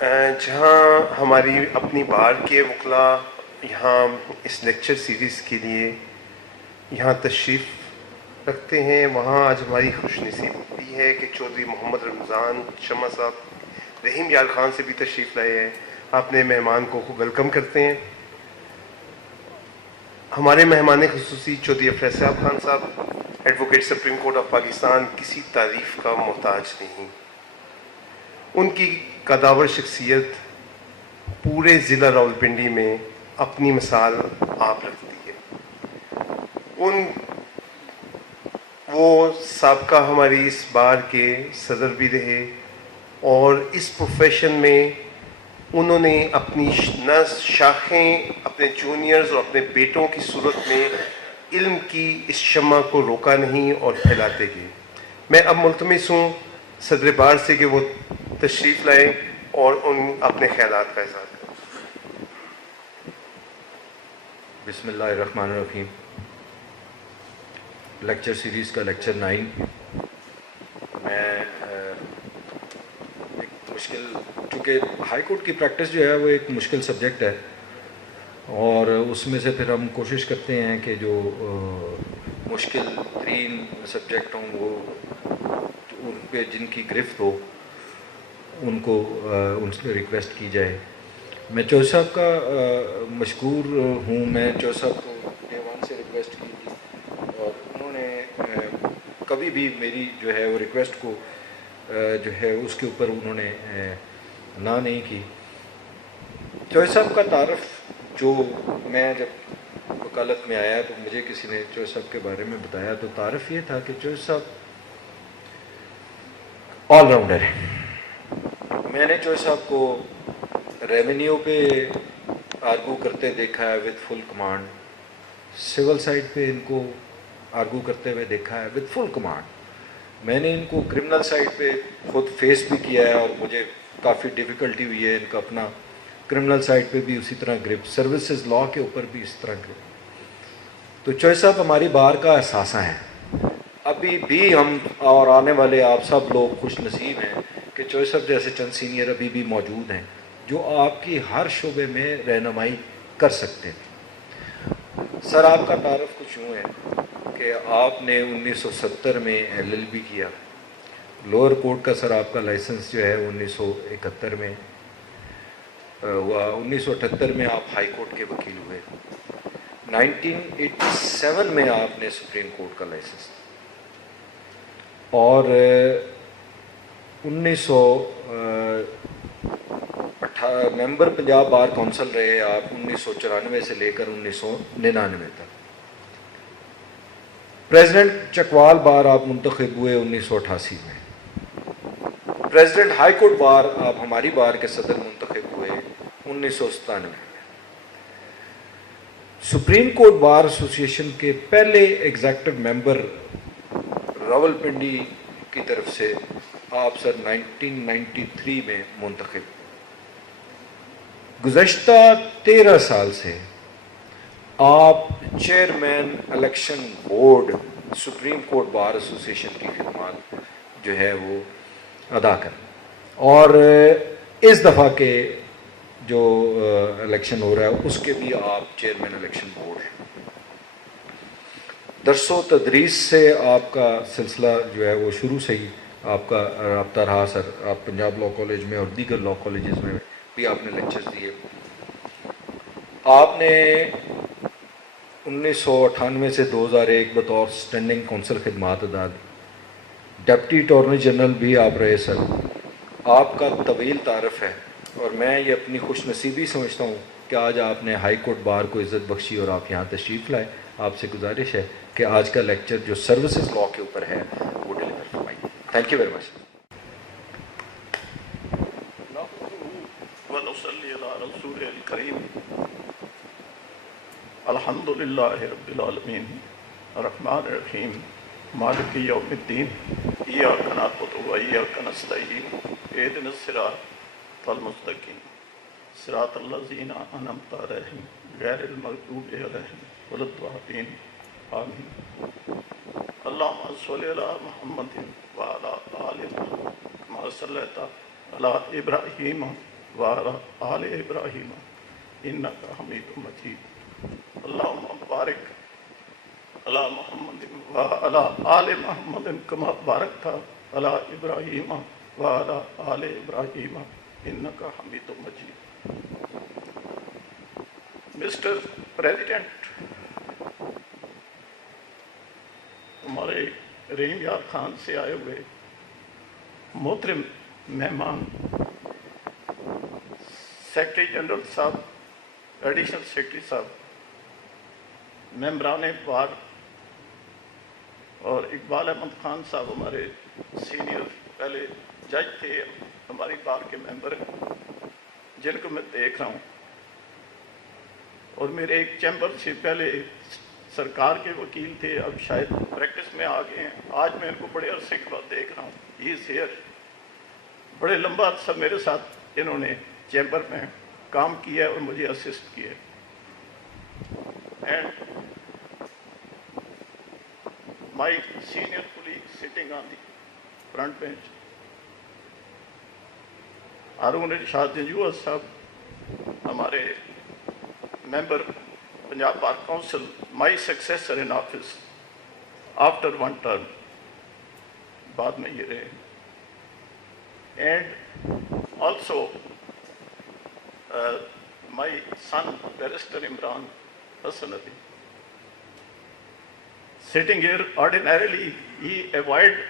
جہاں ہماری اپنی بار کے وکلاء یہاں اس لیکچر سیریز کے لیے یہاں تشریف رکھتے ہیں، وہاں آج ہماری خوش نصیبی ہے کہ چودھری محمد رمضان شمع صاحب رحیم یار خان سے بھی تشریف لائے ہیں. اپنے مہمان کو ویلکم کرتے ہیں. ہمارے مہمان خصوصی چودھری افراسیاب خان صاحب، advocate supreme court of Pakistan, کسی تعریف کا محتاج نہیں. ان کی قداور شخصیت پورے ضلع راولپنڈی میں اپنی مثال آپ رکھتی ہے. وہ سابقہ ہماری اس بار کے صدر بھی رہے اور اس پروفیشن میں انہوں نے اپنی نہ شاخیں اپنے جونیئرز اور اپنے بیٹوں کی صورت میں علم کی اس شمع کو روکا نہیں اور پھیلاتے گئے. میں اب ملتمس ہوں صدر بار سے کہ وہ تشریف لائیں اور ان اپنے خیالات کا اظہار کریں. بسم اللہ الرحمن الرحیم. لیکچر سیریز کا لیکچر 9. میں ایک مشکل، چونکہ ہائی کورٹ کی پریکٹس جو ہے وہ ایک مشکل سبجیکٹ ہے، اور اس میں سے پھر ہم کوشش کرتے ہیں کہ جو مشکل ترین سبجیکٹ ہوں وہ ان پہ جن کی گرفت ہو ان کو ان سے ریکویسٹ کی جائے. میں چوہدری صاحب کا مشکور ہوں. میں چوہدری صاحب کو ڈے ون سے ریکویسٹ کی تھی اور انہوں نے کبھی بھی میری جو ہے وہ ریکویسٹ کو جو ہے اس کے اوپر انہوں نے نہ نہیں کی. چوہدری صاحب کا تعارف، جو میں جب وکالت میں آیا تو مجھے کسی نے چوہدری صاحب کے بارے میں بتایا تو تعارف یہ تھا کہ چوہدری صاحب آل راؤنڈر ہے. میں نے چوہدری صاحب کو ریونیو پہ آرگو کرتے دیکھا ہے with full command, civil side پہ ان کو آرگو کرتے ہوئے دیکھا ہے ود فل کمانڈ. میں نے ان کو کرمنل سائڈ پہ خود فیس بھی کیا ہے اور مجھے کافی ڈیفیکلٹی ہوئی ہے ان کا اپنا کرمنل سائڈ پہ بھی اسی طرح گرپ، سروسز لاء کے اوپر بھی اس طرح گرپ. تو چوہدری صاحب ہماری بار کا اثاثہ ہیں. ابھی بھی ہم اور آنے والے آپ سب لوگ خوش نصیب ہیں کہ چوہدری صاحب جیسے چند سینئر ابھی بھی موجود ہیں جو آپ کی ہر شعبے میں رہنمائی کر سکتے ہیں. سر آپ کا تعارف کچھ یوں ہے کہ آپ نے 1970 میں LLB کیا. لوور کورٹ کا سر آپ کا لائسنس جو ہے 1971 میں ہوا. 1978 میں آپ ہائی کورٹ کے وکیل ہوئے. 1987 میں آپ نے سپریم کورٹ کا لائسنس، اور 1900 ممبر پنجاب بار کونسل رہے آپ 1994 سے لے کر 1999 تک. پریزیڈنٹ چکوال بار آپ منتخب ہوئے 1988 میں. پریزیڈنٹ ہائی کورٹ بار آپ ہماری بار کے صدر منتخب ہوئے 1997 میں. سپریم کورٹ بار ایسوسی ایشن کے پہلے ایگزیکٹو ممبر راولپنڈی کی طرف سے آپ سر 1993 میں منتخب. گزشتہ 13 سال سے آپ chairman election board supreme court bar ایسوسی ایشن کی خدمات جو ہے وہ ادا کر، اور اس دفعہ کے جو الیکشن ہو رہا ہے اس کے بھی آپ چیئرمین الیکشن بورڈ ہیں. درس و تدریس سے آپ کا سلسلہ جو ہے وہ شروع سے ہی آپ کا رابطہ رہا سر. آپ پنجاب لاء کالج میں اور دیگر لاء کالجز میں بھی آپ نے لیکچرز دیے. آپ نے 1998 سے 2001 بطور اسٹینڈنگ کونسل خدمات ادا دی. ڈپٹی اٹارنی جنرل بھی آپ رہے سر. آپ کا طویل تعارف ہے اور میں یہ اپنی خوش نصیبی سمجھتا ہوں کہ آج آپ نے ہائی کورٹ بار کو عزت بخشی اور آپ یہاں تشریف لائے. آپ سے گزارش ہے کہ آج کا لیکچر جو سروسز لاء کے اوپر ہے وہ ڈیلیور فرمائیے. Thank you very much. الحمد للہ رب العالمین الرحمن الرحیم مالک یوم الدین ایاک نعبد و ایاک نستعین اہدنا الصراط المستقیم صراط الذین انعمت علیہم غیر المغضوب علیہم ولا الضالین آمین. اللہم صلی علی محمد وعلی آل محمد کما صلیت علی ابراہیم وعلى آل إبراهيم إنك حميد مجيد اللهم بارك على محمد وعلى آل محمد كما باركت على إبراهيم وعلى آل إبراهيم إنك حميد مجيد. Mr. President, ہمارے رحیم یار خان سے آئے ہوئے محترم مہمان، سیکرٹری جنرل صاحب، ایڈیشنل سیکرٹری صاحب، ممبران بار اور اقبال احمد خان صاحب ہمارے سینئر پہلے جج تھے، ہماری بار کے ممبر ہیں جن کو میں دیکھ رہا ہوں، اور میرے ایک چیمبر سے پہلے سرکار کے وکیل تھے، اب شاید پریکٹس میں آ گئے ہیں. آج میں ان کو بڑے عرصے کے بعد دیکھ رہا ہوں. ہی از ہیئر. بڑے لمبا عرصہ میرے ساتھ انہوں نے چیمبر میں کام کیا اور مجھے اسسٹ کیا. And my senior colleague sitting on the front bench, Haroon Irshad Janjua صاحب، ہمارے member Punjab Bar Council, my successor in office after one term, بعد میں یہ رہے. And also my son Barrister Imran Hassan Ali, sitting here. Ordinarily he avoid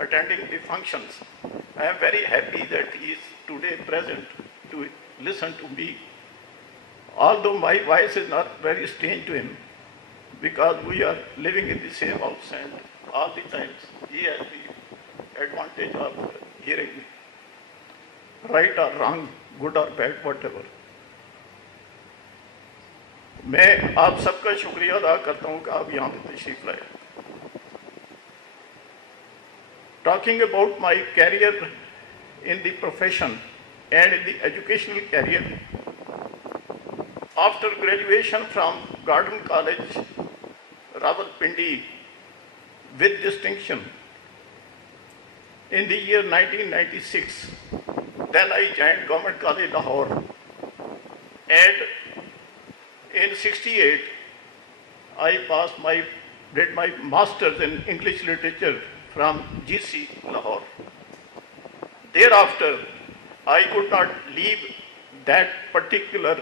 attending the functions. I am very happy that he is today present to listen to me. Although my voice is not very strange to him, because we are living in the same house and all the times he has the advantage of hearing me, right or wrong, good or bad, whatever. میں آپ سب کا شکریہ ادا کرتا ہوں کہ آپ یہاں پہ تشریف لائے. Talking about my career in the profession and in the educational career, after graduation from Garden College, Rawalpindi, with distinction in the year 1996, then I joined Government College Lahore, and in 68 I did my master's in English literature from GC Lahore. Thereafter I could not leave that particular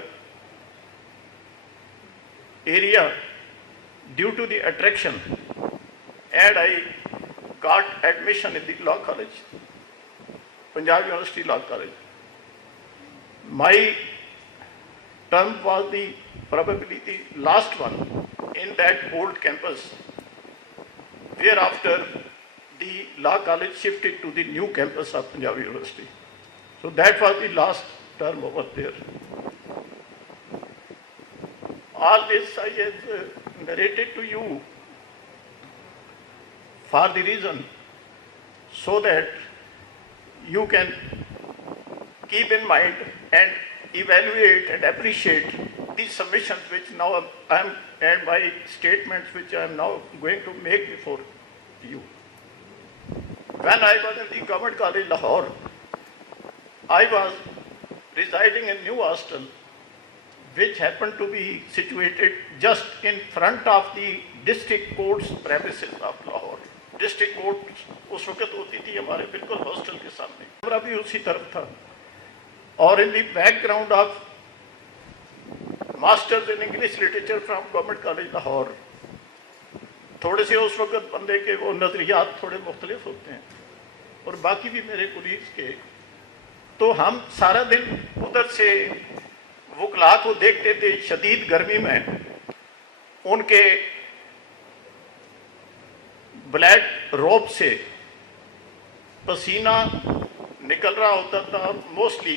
area due to the attraction, and I got admission in the law college, Punjab University Law College. My term was probably the last one in that old campus, whereafter the law college shifted to the new campus of Punjab University. So that was the last term over there. All this I have narrated to you for the reason so that you can keep in mind and evaluate and appreciate these submissions which now I am, and my statements which I am now going to make before you. When I was in the Government College Lahore, I was residing in New Hostel, which happened to be situated just in front of the district court's premises of Lahore. District court اس وقت ہوتی تھی ہمارے بالکل hostel کے سامنے، ہمارا بھی اسی طرف تھا. اور in the background of masters in English literature from Government College Lahore, تھوڑے سے اس وقت بندے کے وہ نظریات تھوڑے مختلف ہوتے ہیں، اور باقی بھی میرے کولیگز کے. تو ہم سارا دن ادھر سے وکلا کو دیکھتے تھے شدید گرمی میں، ان کے بلیک روب سے پسینہ نکل رہا ہوتا تھا. موسٹلی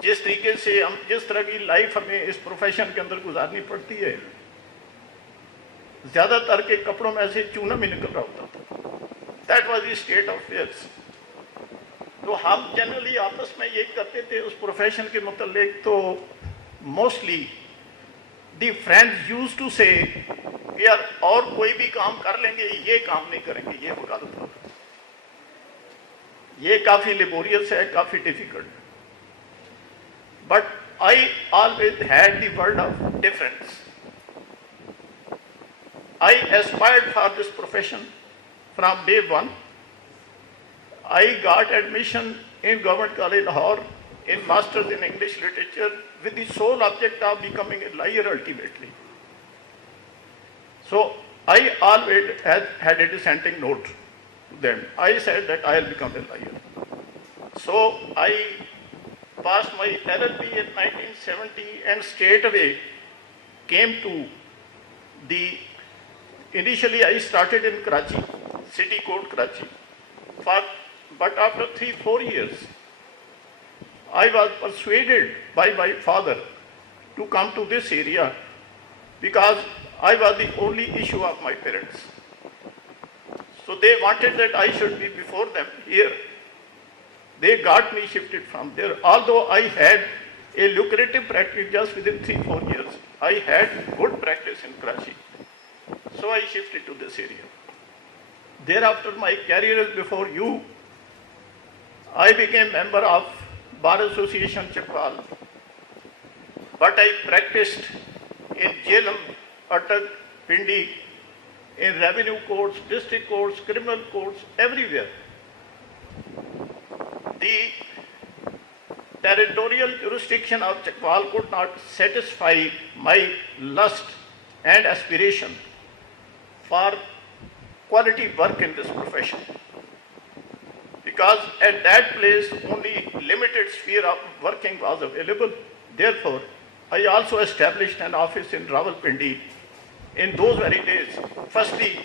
جس طریقے سے ہم جس طرح کی لائف ہمیں اس پروفیشن کے اندر گزارنی پڑتی ہے، زیادہ تر کے کپڑوں میں سے چونم ہی نکل رہا ہوتا تھا. That was the state of affairs. تو ہم جنرلی آپس میں یہ کرتے تھے اس پروفیشن کے متعلق. تو mostly the friends use to say یار اور کوئی بھی کام کر لیں گے، یہ کام نہیں کریں گے، یہ وکالت ہوگا، یہ کافی لیبوریس ہے، کافی ڈیفیکلٹ ہے. But I always had the word of difference. I aspired for this profession from day one. I got admission in Government College Lahore in Masters in English Literature with the sole object of becoming a lawyer ultimately. So I always had a dissenting note to them. I said that I will become a lawyer. So I passed my LLB in 1970 and straight away came to the, initially I started in Karachi, City Court Karachi, but after 3-4 years, I was persuaded by my father to come to this area because I was the only issue of my parents. So they wanted that I should be before them here. They got me shifted from there. Although I had a lucrative practice just within 3-4 years, I had good practice in Karachi. So I shifted to this area. Thereafter, my career is before you. I became member of Bar Association Chapal, but I practiced in Jhelum, Attak, Pindi, in revenue courts, district courts, criminal courts, everywhere. The territorial jurisdiction of Chakpal could not satisfy my lust and aspiration for quality work in this profession. Because at that place only limited sphere of working was available. Therefore, I also established an office in Rawalpindi in those very days. Firstly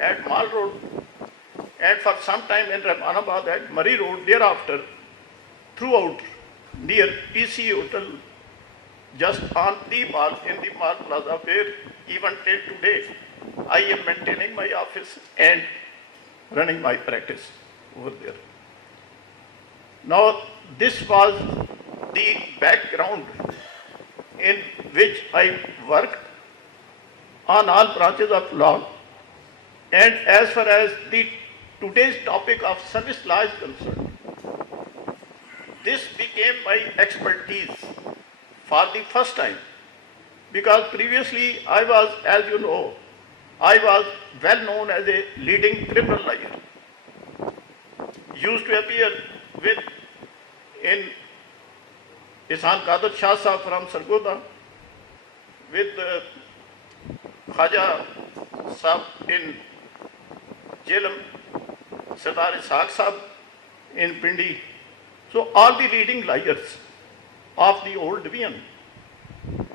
at Mall Road and for some time in Rahmanabad at Murray Road. Thereafter, throughout near PC Hotel, just on the mall in the Mall Plaza, where even till today I am maintaining my office and running my practice over there. Now, this was the background in which I worked on all branches of law. And as far as the today's topic of service law is concerned, this became my expertise for the first time, because previously I was, as you know, I was well known as a leading criminal lawyer. Used to appear with in Ihsan Qadir Shah Sahab from Sargoda, with Khaja Sahab in Jhelum, Sardar Ishaq Sahab in Pindi. So all the leading lawyers of the old division,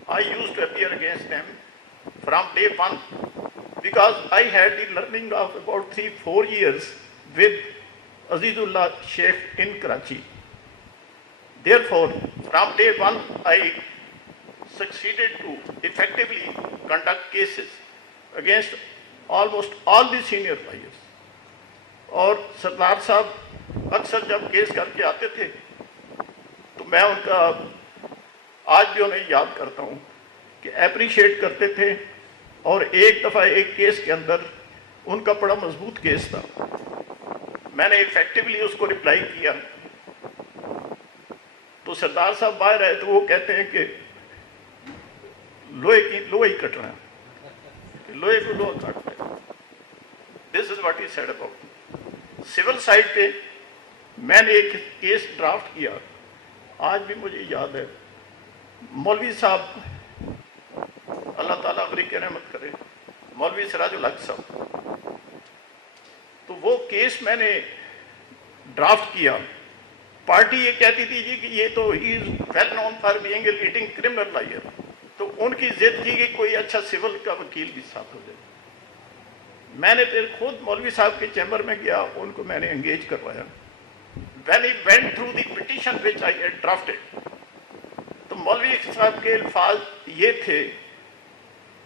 I used to appear against them from day one, because I had the learning of about 3-4 years with Azizullah Sheikh in Karachi. Therefore, from day one, I succeeded to effectively conduct cases against almost all the senior lawyers. और सरदार साहब अक्सर जब case करके आते थे तो मैं उनका आज भी उन्हें याद करता हूँ कि अप्रिशिएट करते थे। और एक दफ़ा एक केस के अंदर उनका बड़ा मजबूत केस था, मैंने इफेक्टिवली उसको रिप्लाई किया तो सरदार साहब बाहर आए तो वो कहते हैं कि लोहे ही कट रहा है, लोहे को लोहा काट रहा है। This is what he said about. Civil side पे मैंने एक केस ड्राफ्ट किया, आज भी मुझे याद है। मौलवी साहब, अल्लाह ताला गरीब की रहमत करे, मौलवी सिराजुल हक साहब, तो वो केस मैंने ड्राफ्ट किया। पार्टी ये कहती थी जी कि ये तो he is well known for being a leading criminal lawyer, तो उनकी जिद थी कि कोई अच्छा सिविल का वकील भी साथ हो जाए। मैंने फिर खुद मौलवी साहब के चैम्बर में गया, उनको मैंने एंगेज करवाया। When he went through the petition which I had drafted, तो मौलवी साहब के अल्फाज ये थे,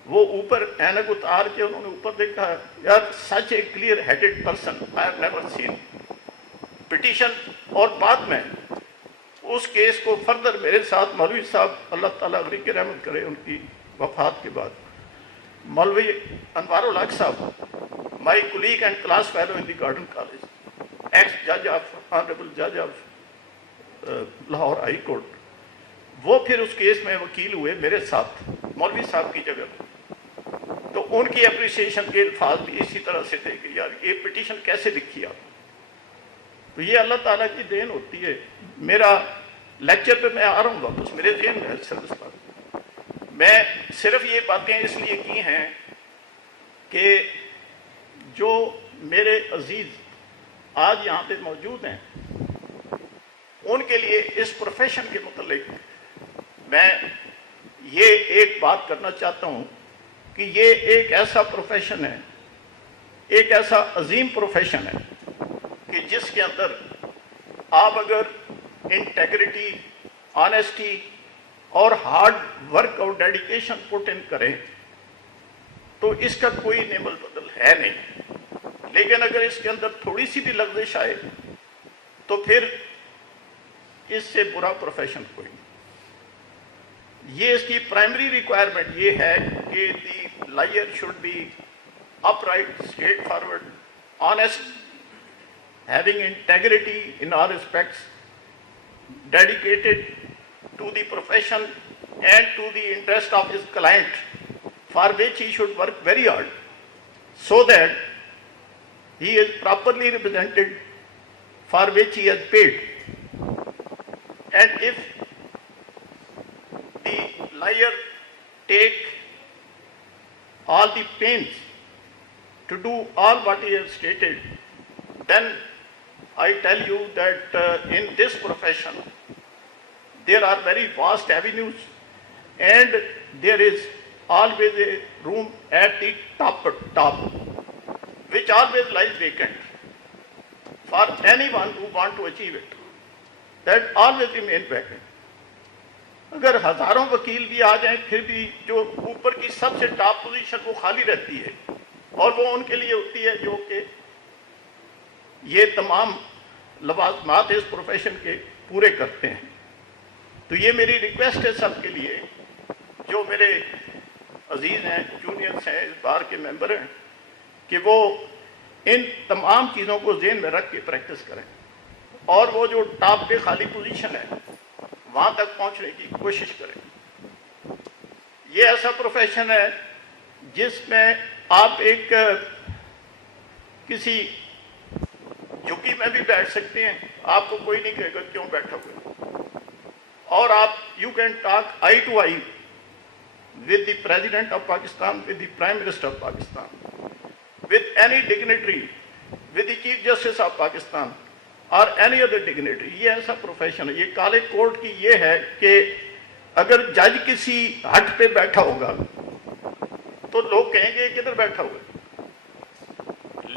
वो ऊपर ऐनक उतार के उन्होंने ऊपर देखा, यार such a clear headed person I have never seen petition. और बाद में उस केस को फर्दर मेरे साथ मौलवी साहब, अल्लाह ताला गरीब की रहमत करे, उनकी वफात के बाद मौलवी अनवारुल हक साहब, my colleague and class fellow in the Gordon college, ex judge of honorable judge of Lahore High Court, वो फिर उस केस में वकील हुए मेरे साथ मौलवी साहब की जगह। तो उनकी अप्रिसिएशन के अल्फाज भी इसी तरह से थे कि यार ये पिटीशन कैसे लिखी आप। तो ये अल्लाह ताला की देन होती है। मेरा लेक्चर पे मैं आ रहा हूँ वापस, मेरे जेहन में सर्विस पर मैं सिर्फ ये बातें इसलिए की हैं कि जो मेरे अजीज आज यहाँ पे मौजूद हैं उनके लिए इस प्रोफेशन के मुतालिक मैं ये एक बात करना चाहता हूँ कि ये एक ऐसा प्रोफेशन है, एक ऐसा अजीम प्रोफेशन है कि जिसके अंदर आप अगर इंटेग्रिटी, ऑनेस्टी और हार्ड वर्क और डेडिकेशन पुट इन करें तो इसका कोई नेमल बदल है नहीं। लेकिन अगर इसके अंदर थोड़ी सी भी लग्जिश आए तो फिर इससे बुरा प्रोफेशन कोई नहीं। ये इसकी प्राइमरी रिक्वायरमेंट ये है कि the lawyer should be upright, straightforward, honest, having integrity in all respects, dedicated to the profession and to the interest of his client, for which he should work very hard, so that he is properly represented, for which he has paid. And if the liar take all the pains to do all what he has stated, then I tell you that in this profession there are very vast avenues and there is always a room at the top which always lies vacant for anyone who want to achieve it. That always remain vacant. अगर हजारों वकील भी आ जाएं फिर भी जो ऊपर की सबसे टॉप पोजीशन वो खाली रहती है और वो उनके लिए होती है जो कि ये तमाम लवाजमात इस प्रोफेशन के पूरे करते हैं। तो ये मेरी रिक्वेस्ट है सबके लिए जो मेरे अजीज हैं, जूनियर्स हैं, इस बार के मेंबर हैं, कि वो इन तमाम चीज़ों को ज़हन में रख के प्रैक्टिस करें और वो जो टॉप पे खाली पोजीशन है वहाँ तक पहुँचने की कोशिश करें। ये ऐसा प्रोफेशन है जिसमें आप एक किसी झुकी में भी बैठ सकते हैं, आपको कोई नहीं कहेगा क्यों बैठा हुआ, और आप you can talk eye to eye with the President of Pakistan, with the Prime Minister of Pakistan, with any dignitary, with the Chief Justice of Pakistan or any other dignitary. ये ऐसा प्रोफेशन है। ये काले court की ये है कि अगर जज किसी हट पे बैठा होगा तो लोग कहेंगे किधर बैठा हुआ,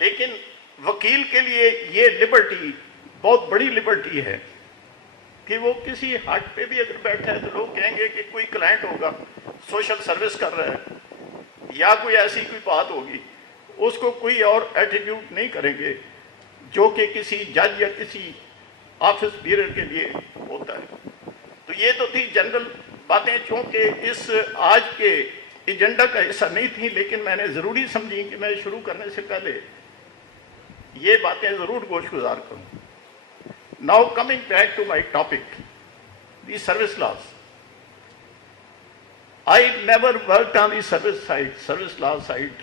लेकिन वकील के लिए ये लिबर्टी बहुत बड़ी लिबर्टी है कि वो किसी हट पे भी अगर बैठा है तो लोग कहेंगे कि कोई क्लाइंट होगा, सोशल सर्विस कर रहा है या कोई ऐसी कोई बात होगी, उसको कोई और एट्रीब्यूट नहीं करेंगे जो कि किसी जज या किसी ऑफिस बीरर के लिए होता है। तो ये तो थी जनरल बातें, चूँकि इस आज के एजेंडा का हिस्सा नहीं थी, लेकिन मैंने ज़रूरी समझी कि मैं शुरू करने से पहले ये बातें ज़रूर गोशगुजार करूँ। Now coming back to my topic, the service laws. I never worked on the service law side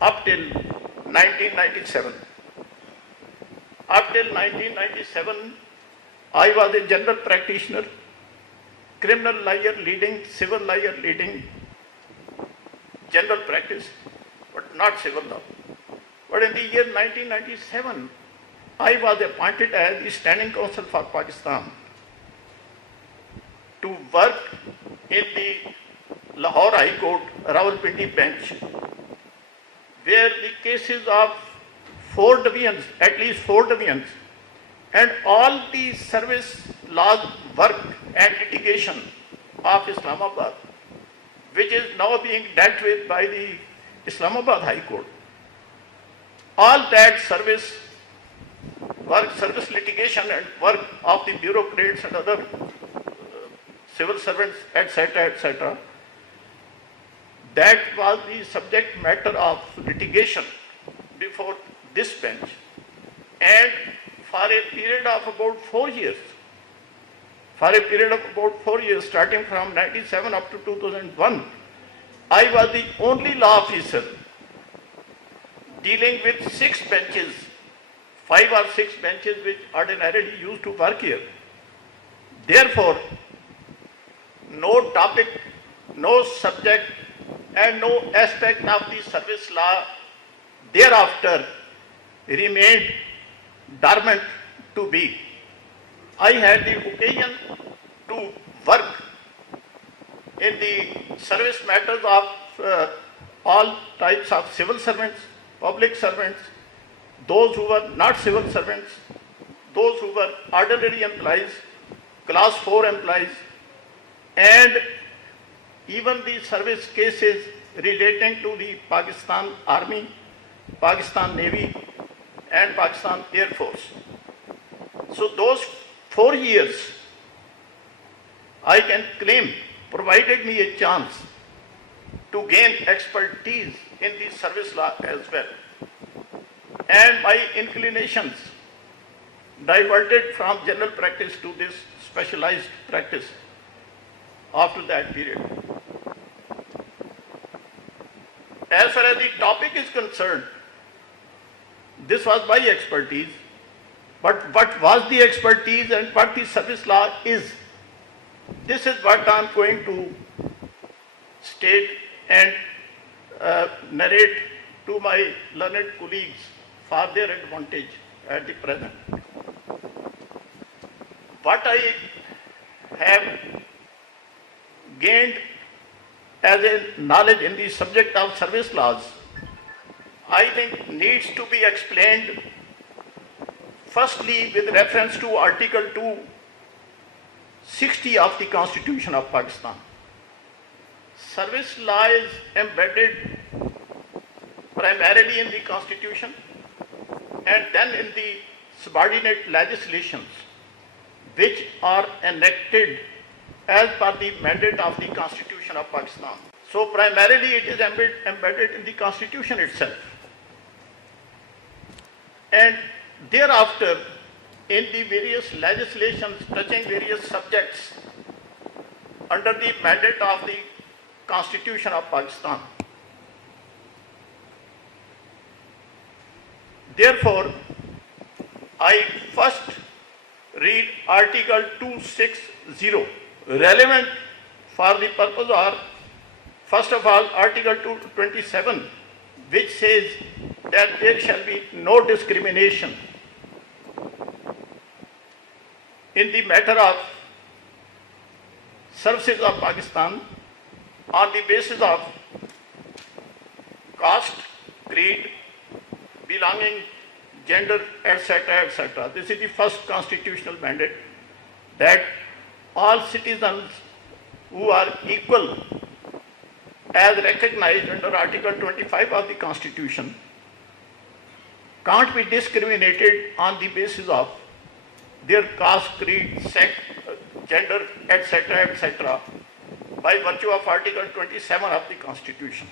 up till 1997. Up till 1997, I was a general practitioner, criminal lawyer leading, civil lawyer leading general practice, but not civil law. But in the year 1997, I was appointed as the Standing Counsel for Pakistan to work in the Lahore High Court Rawalpindi bench, where the cases of 4 divisions, at least 4 divisions, and all the service laws work and litigation of Islamabad, which is now being dealt with by the Islamabad High Court, all that service work, service litigation and work of the bureaucrats and other civil servants, etc., that was the subject matter of litigation before this bench. And for a period of about 4 years, for a period of about 4 years, starting from 97 up to 2001, I was the only law officer dealing with 6 benches, 5 or 6 benches which ordinarily used to work here. Therefore, no topic, no subject, and no aspect of the service law thereafter remained dormant to be. I had the occasion to work in the service matters of all types of civil servants, public servants, those who were not civil servants, those who were ordinary employees, class 4 employees, and even the service cases relating to the Pakistan Army, Pakistan Navy, and Pakistan Air Force. So those 4 years, I can claim, provided me a chance to gain expertise in the service law as well. And my inclinations diverted from general practice to this specialized practice after that period. As far as the topic is concerned, this was my expertise, but what was the expertise and what the service law is, this is what I am going to state and narrate to my learned colleagues for their advantage at the present. What I have gained as a knowledge in the subject of service laws, I think needs to be explained firstly with reference to Article 260 of the Constitution of Pakistan. Service law is embedded primarily in the Constitution and then in the subordinate legislations which are enacted as per the mandate of the Constitution of Pakistan. So primarily it is embedded in the Constitution itself. And thereafter, in the various legislations touching various subjects under the mandate of the Constitution of Pakistan. Therefore, I first read Article 260, relevant for the purpose of, first of all, Article 227, which says that there shall be no discrimination in the matter of services of Pakistan on the basis of caste, creed, belonging, gender, etc., etc. This is the first constitutional mandate, that all citizens who are equal as recognized under Article 25 of the Constitution can't be discriminated on the basis of their caste, creed, sex, gender, etc., etc., by virtue of Article 27 of the Constitution.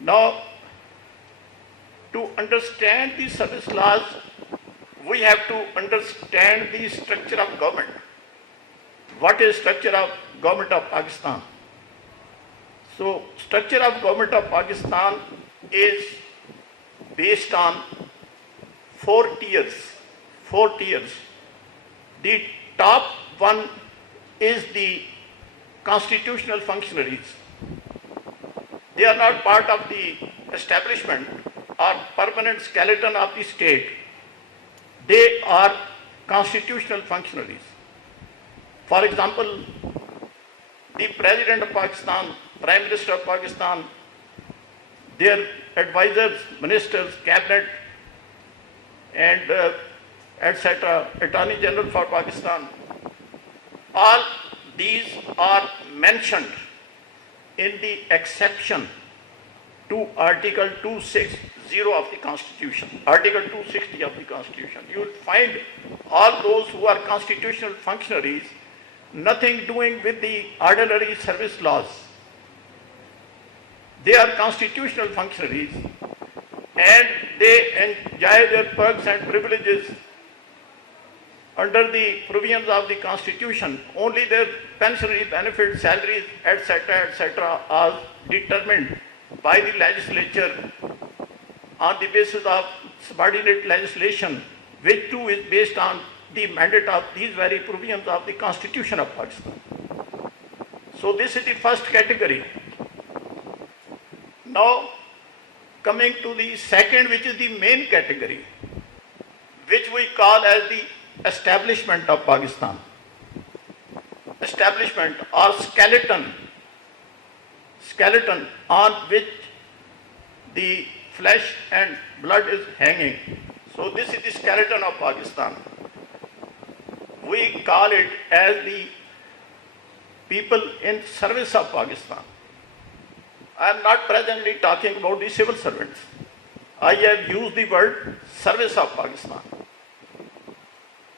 Now, to understand the service laws, we have to understand the structure of government. What is structure of government of Pakistan? So, structure of government of Pakistan is based on 4 tiers. 4 tiers. The top one is the constitutional functionaries. They are not part of the establishment or permanent skeleton of the state. They are constitutional functionaries. For example, the President of Pakistan, Prime Minister of Pakistan, their advisors, ministers, cabinet, and etc., Attorney General for Pakistan, all these are mentioned in the exception to Article 260 of the Constitution, Article 260 of the Constitution. You will find all those who are constitutional functionaries nothing doing with the ordinary service laws. They are constitutional functionaries and they enjoy their perks and privileges under the provisions of the Constitution, only their pensionary benefits, salaries, etc., are determined by the legislature on the basis of subordinate legislation, which too is based on the mandate of these very provisions of the Constitution of Pakistan. So this is the first category. Now, coming to the second, which is the main category, which we call as the establishment of Pakistan. Establishment or skeleton on which the flesh and blood is hanging. So this is the skeleton of Pakistan. We call it as the people in service of Pakistan. I am not presently talking about the civil servants. I have used the word service of Pakistan.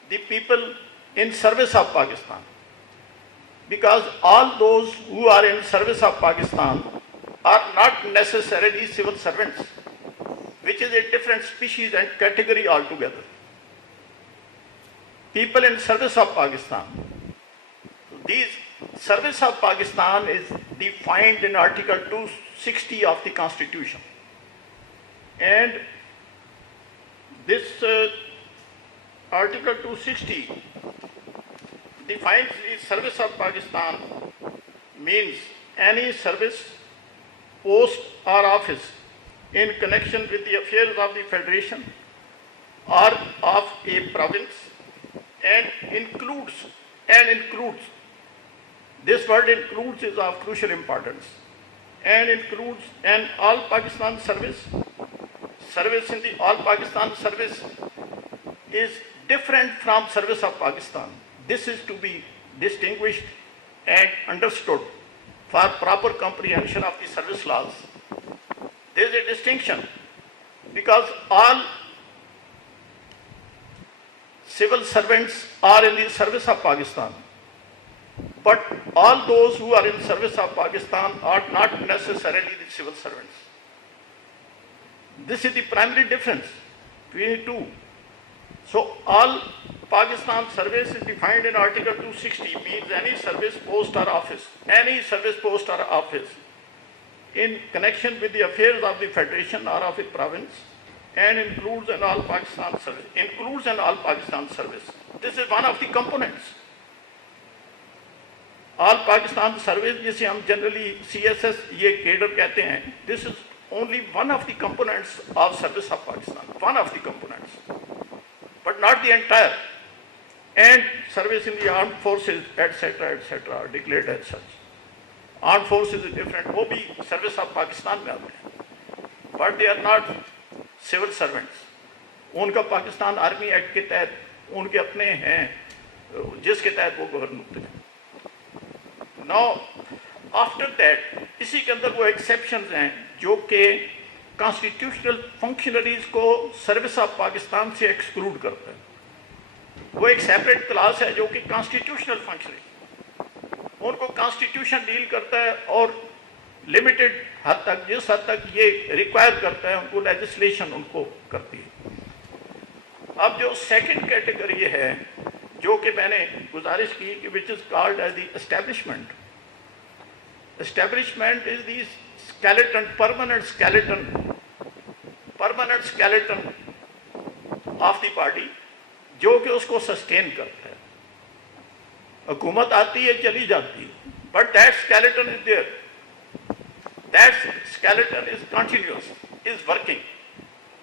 The people in service of Pakistan. Because all those who are in service of Pakistan are not necessarily civil servants, which is a different species and category altogether. People in service of Pakistan. These service of Pakistan is defined in Article 260 of the Constitution. And this Article 260 defines the service of Pakistan means any service, post or office in connection with the affairs of the Federation or of a province and includes, this word includes is of crucial importance, and includes an all Pakistan service. Service in the all Pakistan service is different from service of Pakistan. This is to be distinguished and understood for proper comprehension of the service laws. There is a distinction because all civil servants are in the service of Pakistan, but all those who are in service of Pakistan are not necessarily the civil servants. This is the primary difference between the two. So all Pakistan service is defined in Article 260 means any service post or office, in connection with the affairs of the Federation or of a province, and includes an all Pakistan service. This is one of the components. All Pakistan service, जिसे हम generally CSS ये cadre कहते हैं, this is only one of the components of service of Pakistan, one of the components, but not the entire. And service in the armed forces, etc., are declared as such. Armed forces is different, वो भी service of Pakistan में आते हैं, but they are not civil servants. उनका Pakistan army act के तहत उनके अपने हैं जिसके तहत वो गवर्न होते हैं. Now, after that, इसी के अंदर वो exceptions हैं जो कि constitutional functionaries को service of पाकिस्तान से exclude करते हैं. वो एक separate class है जो कि constitutional functionaries, उनको constitution deal करता है और limited हद तक, जिस हद तक ये require करता है उनको legislation उनको करती है. अब जो second category है जो कि मैंने गुजारिश की कि which is called as the establishment. Establishment is the skeleton, permanent skeleton of the party जो कि उसको sustain करता है. हुकूमत आती है चली जाती है, but that skeleton is there. That skeleton is continuous, is working.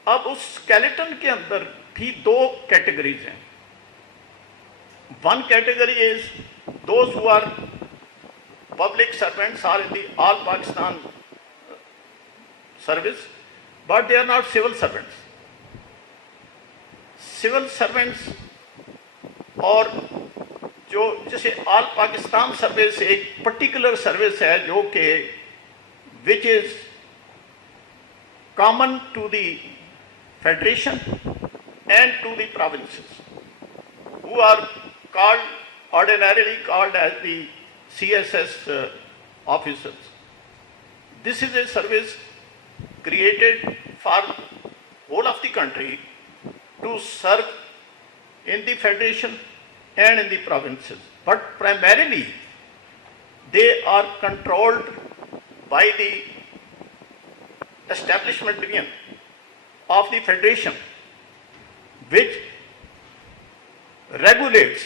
अब उस skeleton के अंदर भी दो categories हैं. One category is those who are public servants are in the all Pakistan service, but they are not civil servants. Civil servants और जो जैसे all Pakistan service एक particular service है जो कि which is common to the federation and to the provinces, who are ordinarily called as the CSS officers. This is a service created for whole of the country to serve in the federation and in the provinces. But primarily, they are controlled by the establishment union of the federation, which regulates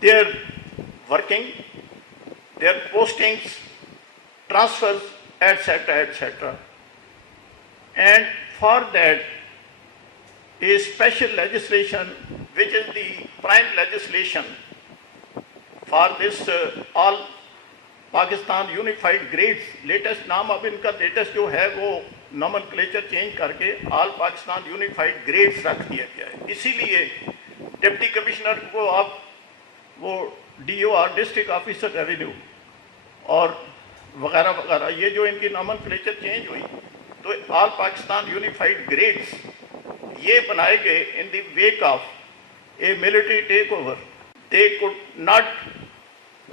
their working, their postings, transfers, etc., etc. And for that, a special legislation, which is the prime legislation for this all Pakistan unified grades, latest नाम अब इनका latest जो है वो nomenclature change करके all Pakistan unified grades रख दिया गया है। इसीलिए डिप्टी कमिश्नर को आप वो डीओ और डिस्ट्रिक्ट ऑफिसर रेवेन्यू और वगैरह वगैरह ये जो इनकी नॉमेनक्लेचर चेंज हुई तो ऑल पाकिस्तान यूनिफाइड ग्रेड्स ये बनाए गए in the wake of a military takeover. They could not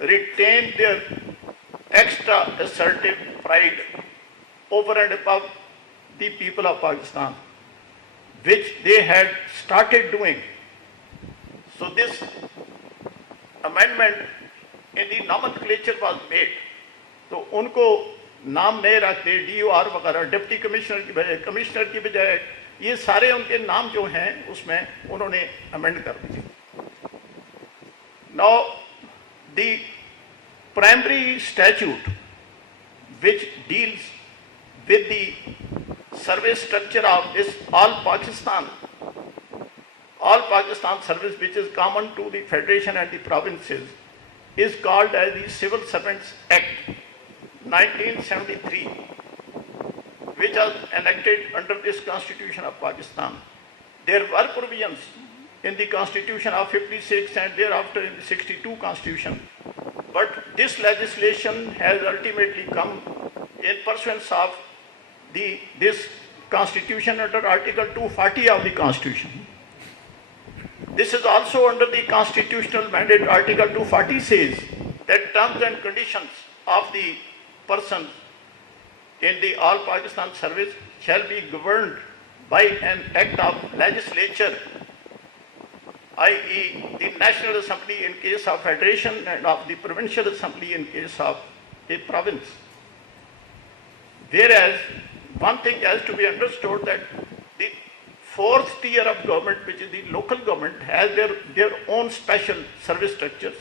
retain their extra assertive pride over and above the people of Pakistan, which they had started doing. So this amendment in the nomenclature was made. तो उनको नाम नहीं रखते DOR वगैरह, deputy commissioner की बजाय, commissioner की बजाय, ये सारे उनके नाम जो हैं उसमें उन्होंने अमेंड कर दिए। Now the primary statute which deals with the service structure of this all Pakistan service, which is common to the federation and the provinces, is called as the Civil Servants Act 1973, which was enacted under this Constitution of Pakistan. There were provisions in the Constitution of 56 and thereafter in the 62 Constitution. But this legislation has ultimately come in pursuance of this Constitution under Article 240 of the Constitution. This is also under the constitutional mandate. Article 240 says that terms and conditions of the persons in the All Pakistan service shall be governed by an act of legislature, i.e. the National Assembly in case of federation and of the Provincial Assembly in case of a province. Whereas one thing has to be understood that the fourth tier of government, which is the local government, has their own special service structures,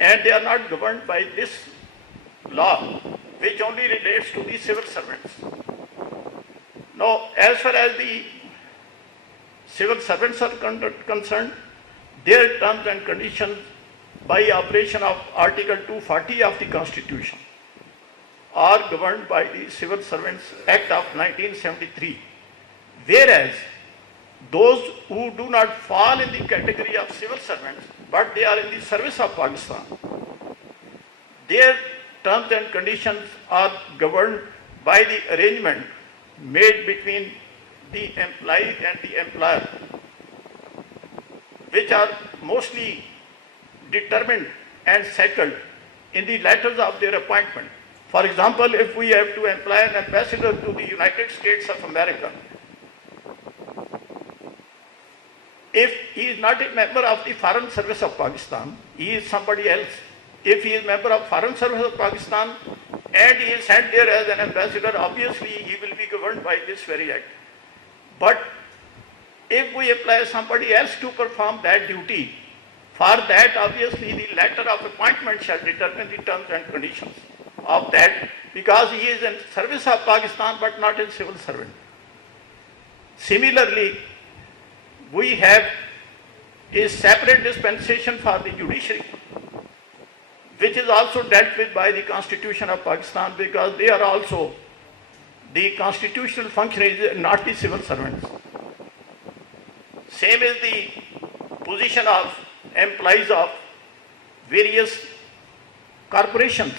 and they are not governed by this law, which only relates to the civil servants. Now, as far as the civil servants are concerned, their terms and conditions by operation of Article 240 of the Constitution are governed by the Civil Servants Act of 1973. Whereas those who do not fall in the category of civil servants, but they are in the service of Pakistan, their terms and conditions are governed by the arrangement made between the employee and the employer, which are mostly determined and settled in the letters of their appointment. For example, if we have to employ an ambassador to the United States of America, if he is not a member of the Foreign Service of Pakistan, he is somebody else. If he is a member of Foreign Service of Pakistan and he is sent there as an ambassador, obviously he will be governed by this very act. But if we apply somebody else to perform that duty, for that obviously the letter of appointment shall determine the terms and conditions of that, because he is in service of Pakistan but not a civil servant. Similarly, we have a separate dispensation for the judiciary, which is also dealt with by the Constitution of Pakistan, because they are also the constitutional functionaries, not the civil servants. Same is the position of employees of various corporations,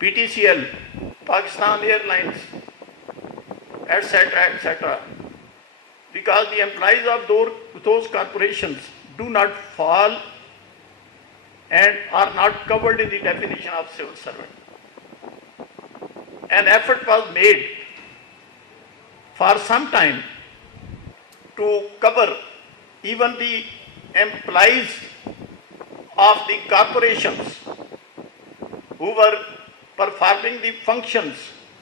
PTCL, Pakistan Airlines, etc., etc. Because the employees of those corporations do not fall and are not covered in the definition of civil servant. An effort was made for some time to cover even the employees of the corporations who were performing the functions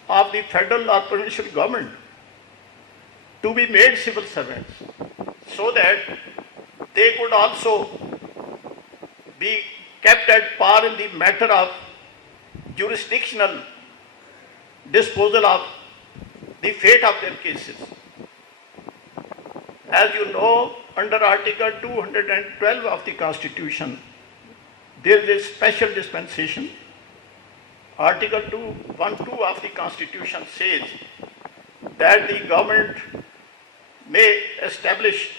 of the federal or provincial government to be made civil servants, so that they could also be kept at par in the matter of jurisdictional disposal of the fate of their cases. As you know, under Article 212 of the Constitution, there is a special dispensation. Article 212 of the Constitution says that the government may establish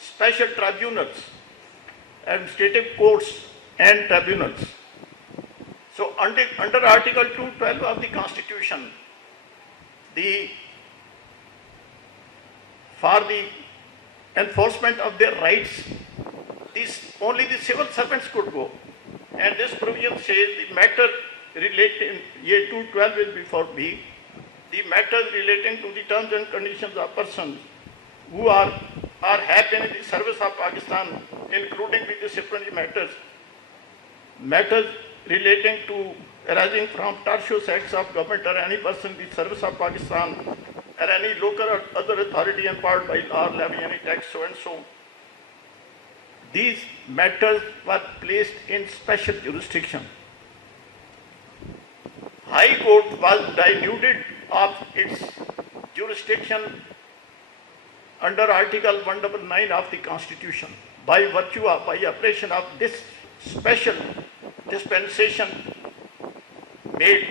special tribunals, administrative courts and tribunals. So under Article 212 of the Constitution, for the enforcement of their rights, only the civil servants could go. And this provision says the matter relating, year 212 will be for B, the matters relating to the terms and conditions of persons who are happen in the service of Pakistan, including the disciplinary matters relating to arising from tertious acts of government or any person in the service of Pakistan or any local or other authority empowered by law or levy any tax, so and so. These matters were placed in special jurisdiction. High Court was denuded of its jurisdiction under Article 199 of the Constitution by operation of this special dispensation made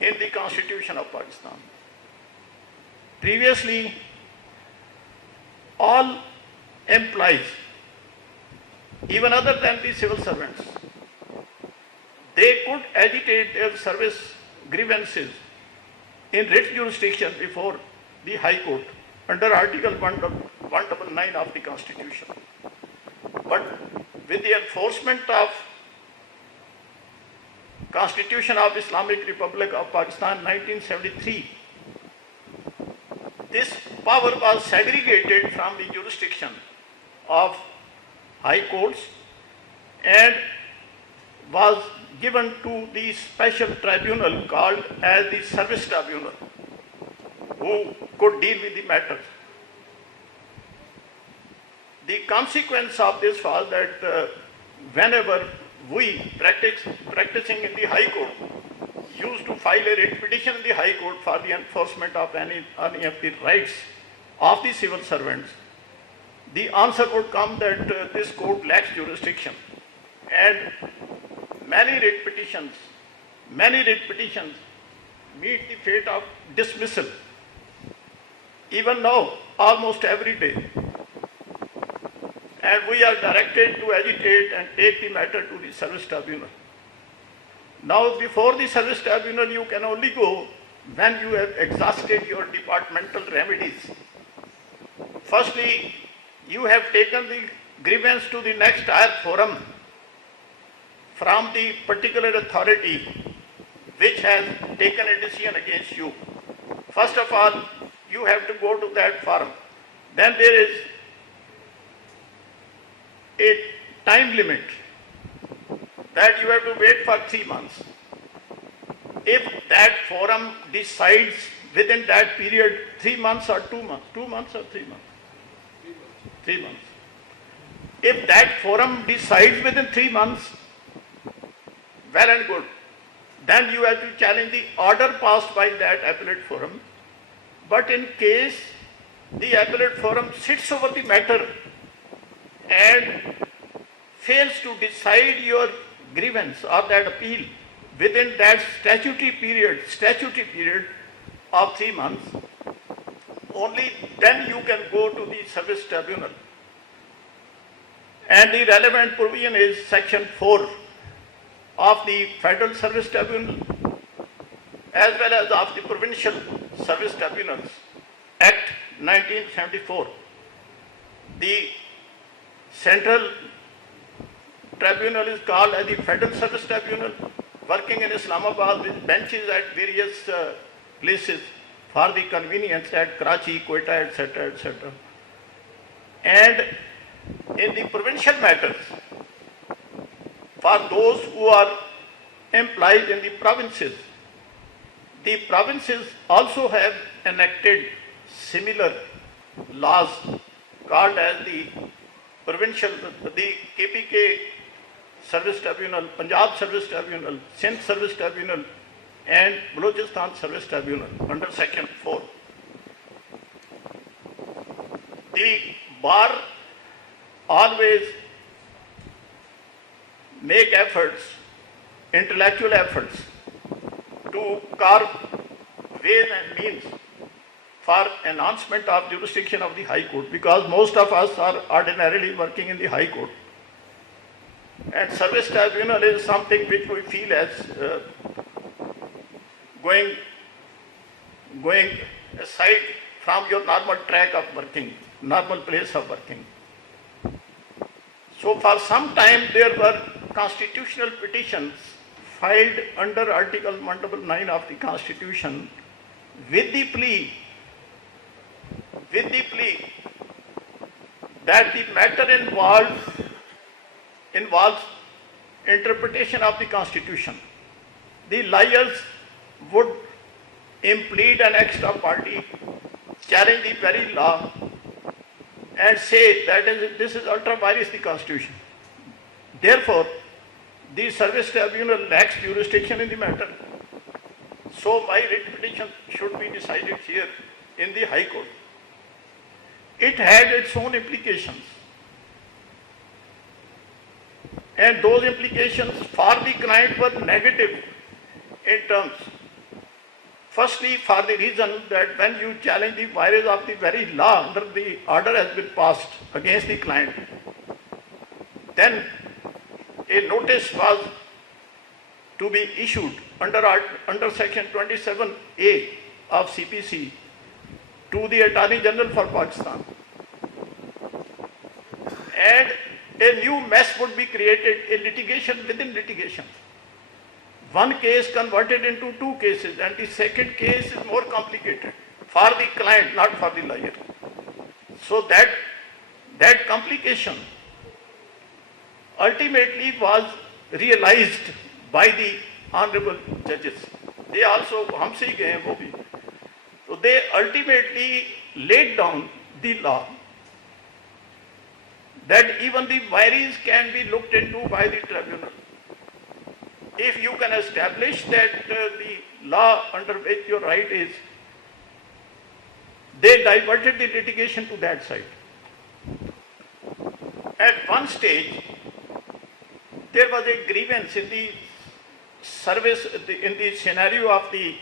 in the Constitution of Pakistan. Previously, all employees, even other than the civil servants, they could agitate their service grievances in writ jurisdiction before the High Court under Article 199 of the Constitution. But with the enforcement of Constitution of Islamic Republic of Pakistan 1973, this power was segregated from the jurisdiction of high courts and was given to the special tribunal called as the service tribunal, who could deal with the matters. The consequence of this was that whenever we practicing in the High Court used to file a writ petition in the High Court for the enforcement of any of the rights of the civil servants, the answer would come that this court lacks jurisdiction, and many writ petitions meet the fate of dismissal. Even now, almost every day. And we are directed to agitate and take the matter to the service tribunal. Now, before the service tribunal, you can only go when you have exhausted your departmental remedies. Firstly, you have taken the grievance to the next higher forum from the particular authority which has taken a decision against you. First of all, you have to go to that forum. Then there is a time limit that you have to wait for 3 months. If that forum decides within that period, 3 months or 2 months, 2 months or 3 months? 3 months. If that forum decides within 3 months, well and good. Then you have to challenge the order passed by that appellate forum. But in case the appellate forum sits over the matter and fails to decide your grievance or that appeal within that statutory period of 3 months, only then you can go to the service tribunal. And the relevant provision is section 4 of the Federal Service Tribunal as well as of the Provincial Service Tribunals Act 1974. The Central Tribunal is called as the Federal Service Tribunal, working in Islamabad with benches at various places for the convenience at Karachi, Quetta, etc., etc. And in the provincial matters, for those who are employed in the provinces also have enacted similar laws called as the provincial, the KPK Service Tribunal, Punjab Service Tribunal, Sindh Service Tribunal, and Balochistan Service Tribunal under Section 4. The bar always make efforts, intellectual efforts, to carve ways and means for enhancement of jurisdiction of the High Court, because most of us are ordinarily working in the High Court. And Service Tribunal is something which we feel as going aside from your normal track of working, normal place of working. So for some time there were constitutional petitions filed under Article 199 of the Constitution with the plea that the matter involves interpretation of the Constitution. The liars would implead an extra party, challenge the very law, and say that this is ultra vires the Constitution. Therefore, the Service Tribunal lacks jurisdiction in the matter. So my writ petition should be decided here in the High Court. It had its own implications. And those implications for the client were negative in terms. Firstly, for the reason that when you challenge the vires of the very law under the order has been passed against the client, then a notice was to be issued under Section 27A of CPC to the Attorney General for Pakistan. And a new mess would be created, a litigation within litigation. One case converted into two cases, and the second case is more complicated for the client, not for the lawyer. So that complication ultimately was realized by the honorable judges. They also, humse hi gaye hain wo bhi. So they ultimately laid down the law that even the vires can be looked into by the tribunal. If you can establish that the law under which your right is, they diverted the litigation to that side. At one stage, there was a grievance in the service, in the scenario of the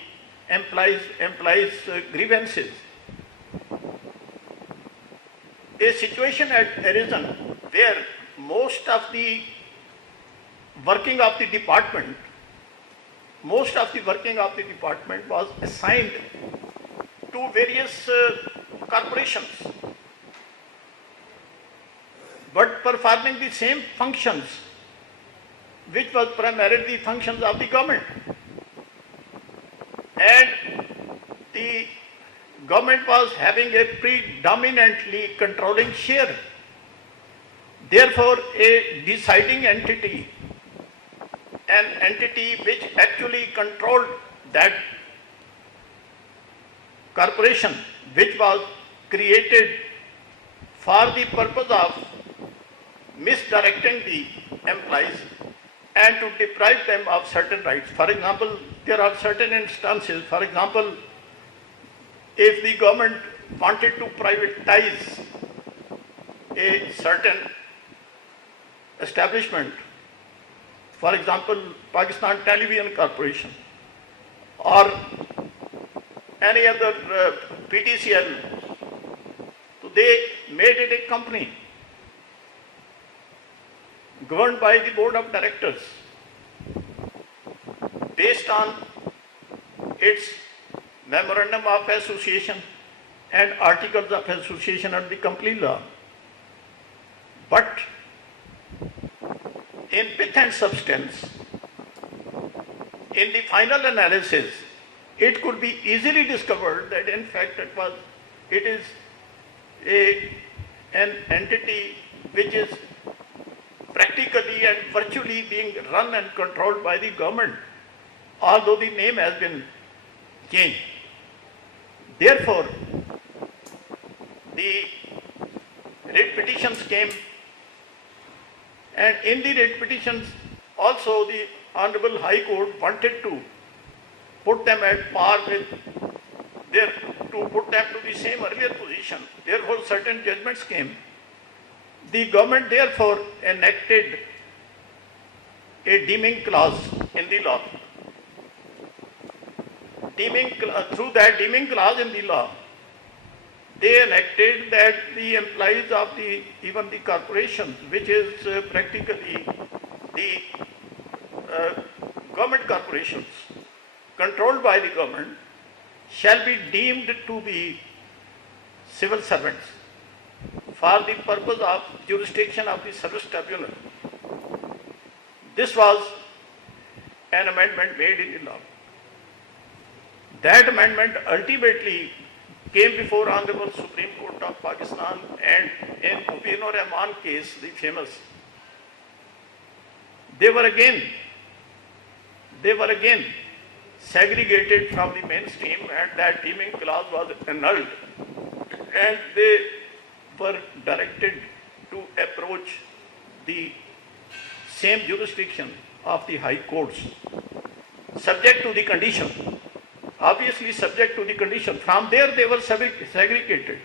employees' grievances. A situation had arisen where most of the working of the department was assigned to various corporations, but performing the same functions, which was primarily the functions of the government. And the government was having a predominantly controlling share. Therefore, a deciding entity, an entity which actually controlled that corporation, which was created for the purpose of misdirecting the employees and to deprive them of certain rights. For example, there are certain instances, for example, if the government wanted to privatize a certain establishment, for example, Pakistan Television Corporation or any other PTCL, so they made it a company governed by the board of directors based on its memorandum of association and articles of association under the company law. But in pith and substance, in the final analysis, it could be easily discovered that in fact it is a an entity which is practically and virtually being run and controlled by the government, although the name has been changed. Therefore, the writ petitions came, and in the writ petitions also the Honorable High Court wanted to put them at par with to put them to the same earlier position. Therefore, certain judgments came. The government therefore enacted a deeming clause in the law. Through that deeming clause in the law, they enacted that the employees of even the corporations, which is practically the government corporations controlled by the government, shall be deemed to be civil servants for the purpose of jurisdiction of the service tribunal. This was an amendment made in the law. That amendment ultimately came before Honorable Supreme Court of Pakistan, and in Mubin Rahman case, the famous, they were again segregated from the mainstream, and that deeming clause was annulled, and they were directed to approach the same jurisdiction of the high courts, subject to the condition, obviously subject to the condition. From there they were segregated.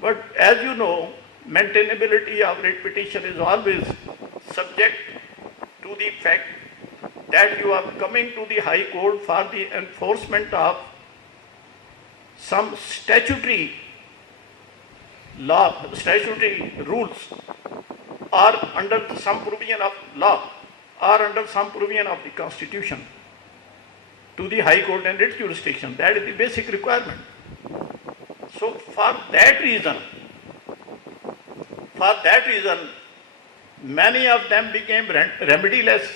But as you know, maintainability of writ petition is always subject to the fact that you are coming to the High Court for the enforcement of some statutory law, statutory rules, or under some provision of law, or under some provision of the Constitution, to the High Court and its jurisdiction. That is the basic requirement. So for that reason, many of them became remediless,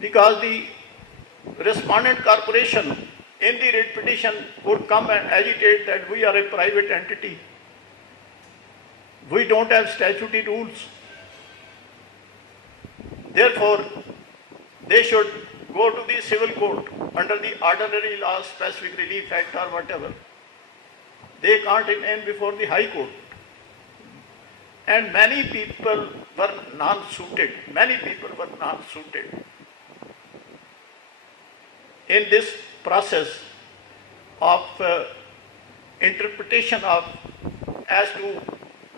because the respondent corporation in the writ petition would come and agitate that we are a private entity, we don't have statutory rules, therefore they should go to the civil court under the ordinary law, specific relief act or whatever. They can't remain before the High Court. And many people were non-suited. In this process of interpretation of as to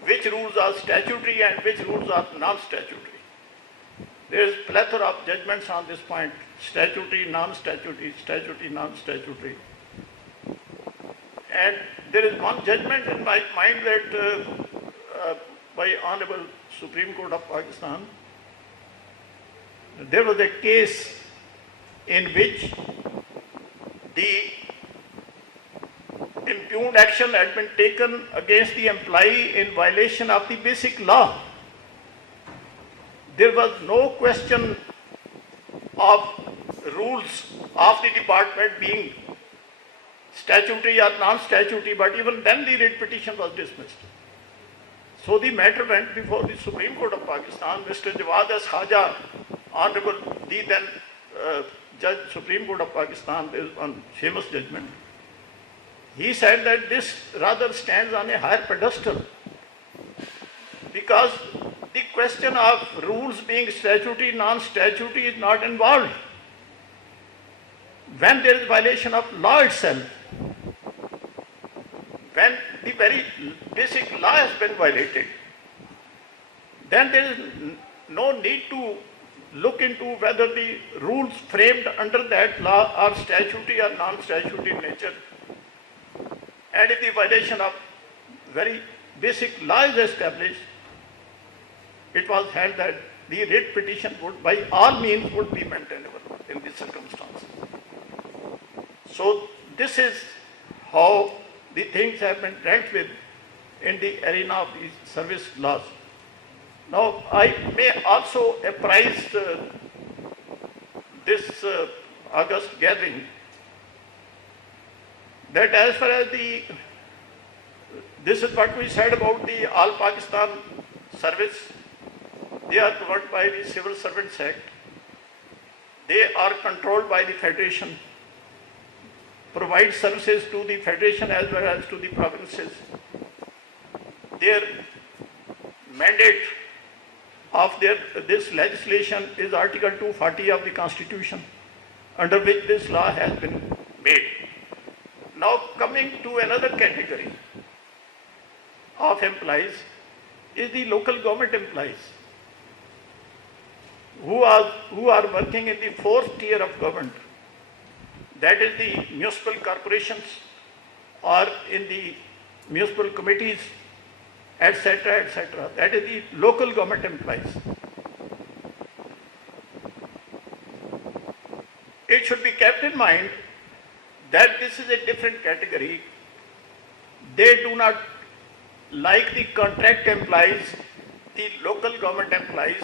which rules are statutory and which rules are non-statutory. There is plethora of judgments on this point: statutory, non-statutory, statutory, non-statutory. And there is one judgment in my mind that by Honorable Supreme Court of Pakistan, there was a case in which the impugned action had been taken against the employee in violation of the basic law. There was no question of rules of the department being statutory or non-statutory, but even then the writ petition was dismissed. So the matter went before the Supreme Court of Pakistan. Mr. Jawad S. Khaja, Honorable the then Judge, Supreme Court of Pakistan, there is one famous judgment. He said that this rather stands on a higher pedestal, because the question of rules being statutory, non-statutory is not involved. When there is violation of law itself, when the very basic law has been violated, then there is no need to look into whether the rules framed under that law are statutory or non-statutory in nature. And if the violation of very basic law is established, it was held that the writ petition would by all means would be maintainable in this circumstance. So this is how the things have been dealt with in the arena of the service laws. Now, I may also apprise this August gathering that as far as This is what we said about the All Pakistan service. They are governed by the Civil Servants Act. They are controlled by the Federation, provide services to the Federation as well as to the provinces. Their mandate of this legislation is Article 240 of the Constitution, under which this law has been made. Now coming to another category of employees is the local government employees who are working in the fourth tier of government, that is the municipal corporations or in the municipal committees, etc., etc. That is the local government employees. It should be kept in mind that this is a different category. They do not, like the contract employees, the local government employees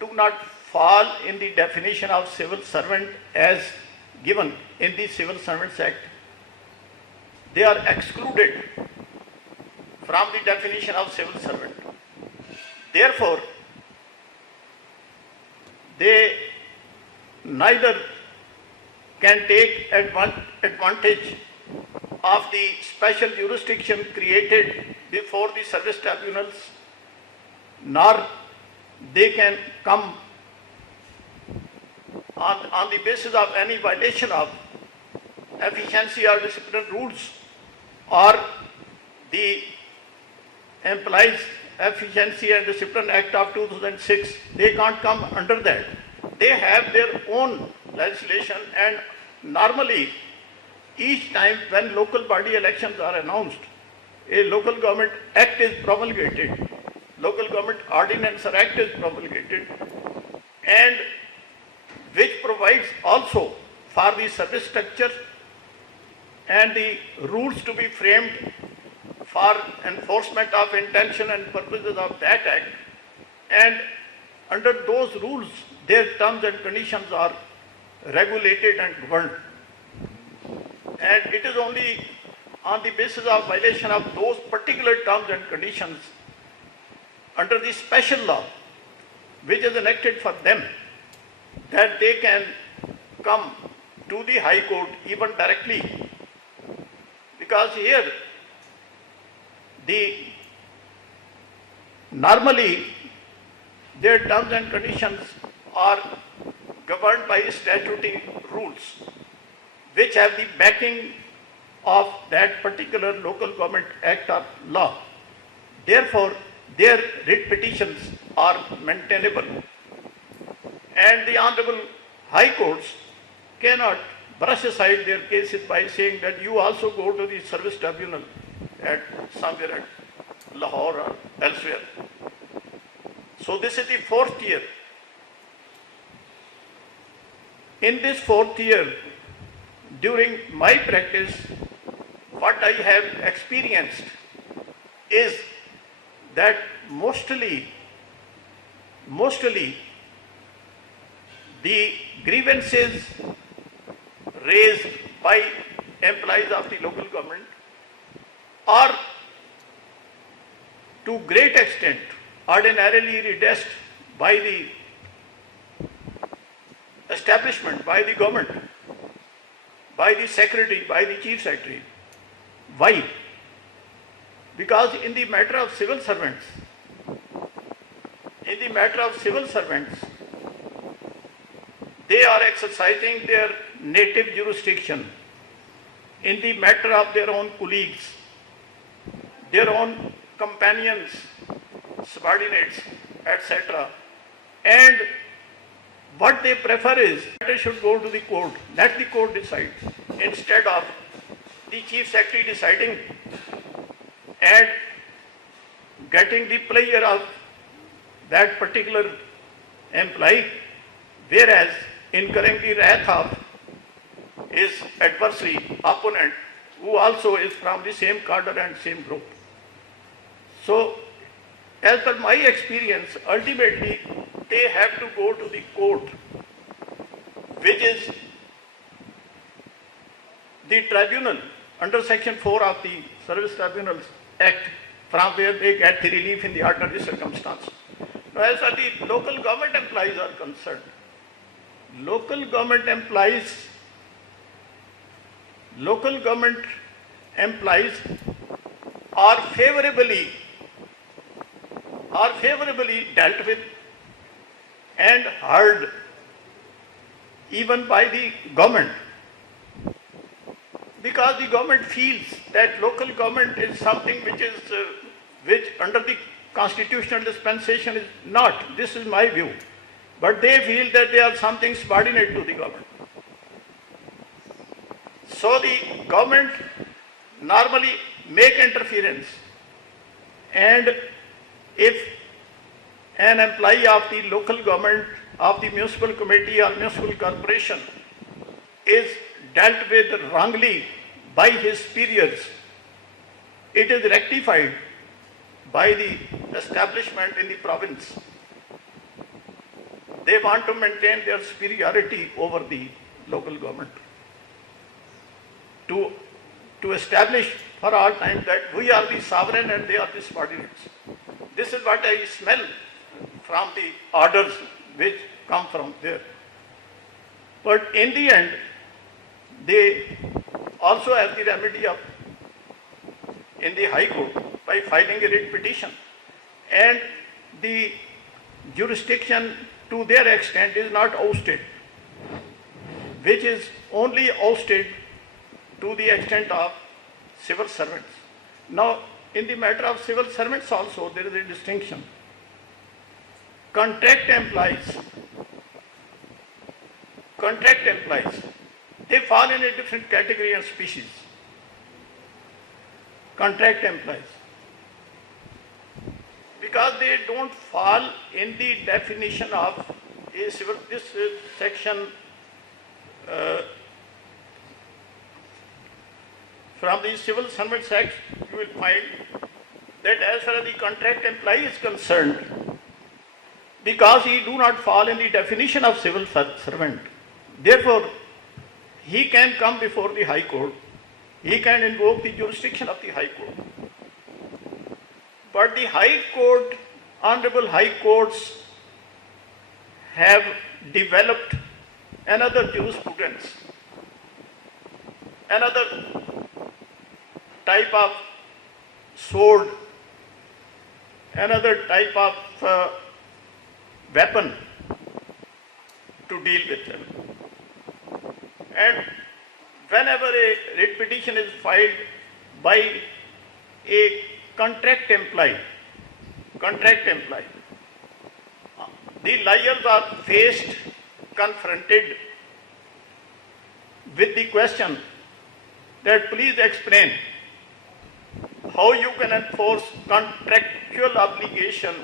do not fall in the definition of civil servant as given in the Civil Servants Act. They are excluded from the definition of civil servant. Therefore, they neither can take advantage of the special jurisdiction created before the service tribunals, nor they can come on the basis of any violation of efficiency or discipline rules or the Employees Efficiency and Discipline Act of 2006. They can't come under that. They have their own legislation, and normally each time when local body elections are announced, a local government act is promulgated, local government ordinance or act is promulgated, and which provides also for the service structure and the rules to be framed for enforcement of intention and purposes of that act. And under those rules, their terms and conditions are regulated and governed. And it is only on the basis of violation of those particular terms and conditions under the special law which is enacted for them that they can come to the High Court even directly. Because here, normally their terms and conditions are governed by statutory rules which have the backing of that particular local government act or law. Therefore, their writ petitions are maintainable. And the Honorable High Courts cannot brush aside their cases by saying that you also go to the service tribunal at somewhere at Lahore or elsewhere. So this is the fourth tier. In this fourth year, during my practice, what I have experienced is that mostly the grievances raised by employees of the local government are to great extent ordinarily redressed by the establishment, by the government, by the secretary, by the chief secretary. Why? Because in the matter of civil servants, they are exercising their native jurisdiction in the matter of their own colleagues, their own companions, subordinates, etc. And what they prefer is that they should go to the court, let the court decide, instead of the chief secretary deciding and getting the pleasure of that particular employee, whereas incurring the wrath of his adversary, opponent, who also is from the same cadre and same group. So, as per my experience, ultimately they have to go to the court, which is the tribunal under section 4 of the service tribunals, act from where they get the relief in the ordinary circumstances. Now, as far as the local government employees are concerned, local government employees are favorably dealt with and heard even by the government, because the government feels that local government is something which under the constitutional dispensation is not. This is my view. But they feel that they are something subordinate to the government. So the government normally make interference, and if an employee of the local government, of the municipal committee or municipal corporation is dealt with wrongly by his superiors, it is rectified by the establishment in the province. They want to maintain their superiority over the local government, to establish for all time that we are the sovereign and they are the subordinates. This is what I smell from the orders which come from there. But in the end, they also have the remedy of in the High Court by filing a writ petition, and the jurisdiction to their extent is not ousted, which is only ousted to the extent of civil servants. Now, in the matter of civil servants also, there is a distinction. Contract employees, they fall in a different category and species. Contract employees, because they don't fall in the definition of a civil, this section from the Civil Servants Act, you will find that as far as the contract employee is concerned, because he do not fall in the definition of civil servant, therefore he can come before the High Court, he can invoke the jurisdiction of the High Court. But the High Court, honorable High Courts have developed another jurisprudence, another type of sword, another type of weapon to deal with them. And whenever a writ petition is filed by a contract employee, the liars are confronted with the question that please explain how you can enforce contractual obligation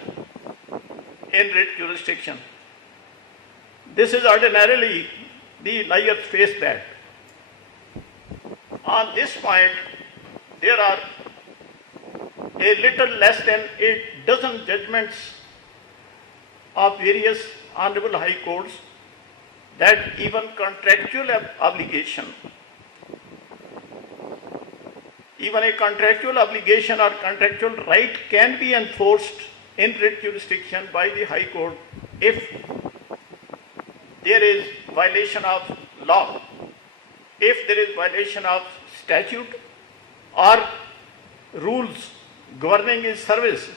in writ jurisdiction. This is ordinarily the liars face that. On this point, there are a little less than a dozen judgments of various honorable high courts that even contractual obligation, even a contractual obligation or contractual right can be enforced in writ jurisdiction by the High Court if there is violation of law, if there is violation of statute or rules governing his service.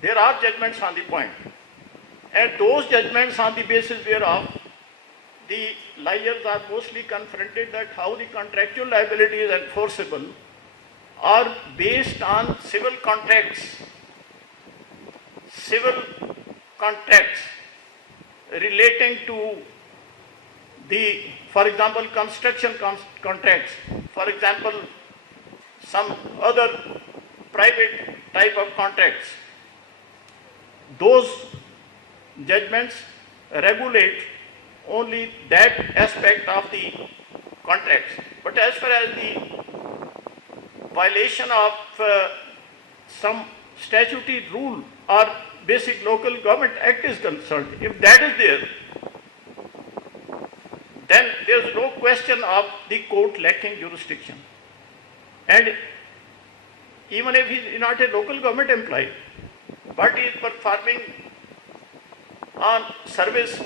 There are judgments on the point, and those judgments on the basis whereof the liars are mostly confronted that how the contractual liability is enforceable are based on civil contracts relating to the, for example, construction contracts, for example, some other private type of contracts. Those judgments regulate only that aspect of the contracts. But as far as the violation of some statutory rule or basic local government act is concerned, if that is there, then there is no question of the court lacking jurisdiction. And even if he is not a local government employee, but he is performing on service,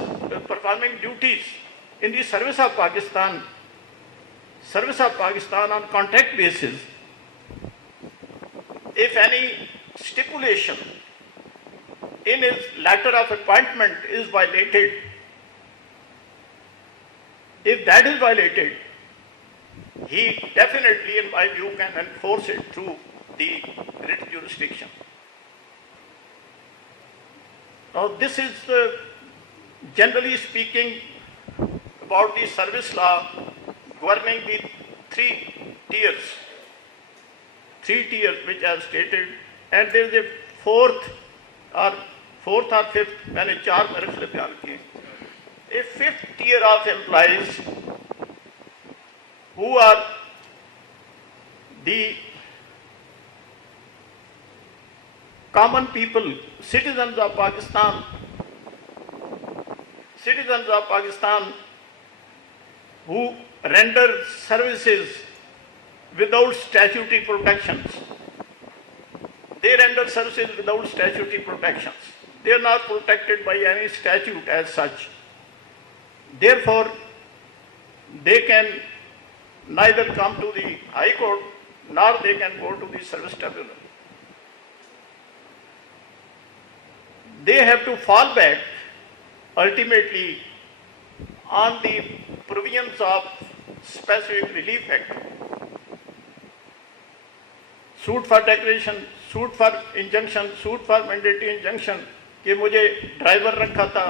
performing duties in the service of Pakistan on contract basis. If any stipulation in his letter of appointment is violated, if that is violated, he definitely, in my view, can enforce it through the writ jurisdiction. Now, this is generally speaking about the service law governing the three tiers which I have stated, and there is a fourth or fifth, मैंने चार मेरे से बयान किए, a fifth tier of employees who are the common people, citizens of Pakistan who render services without statutory protections. They render services without statutory protections. They are not protected by any statute as such. Therefore, they can neither come to the High Court nor they can go to the service tribunal. They have to fall back ultimately on the provisions of Specific Relief Act. Suit for declaration, suit for injunction, suit for mandatory injunction کہ مجھے driver رکھا تھا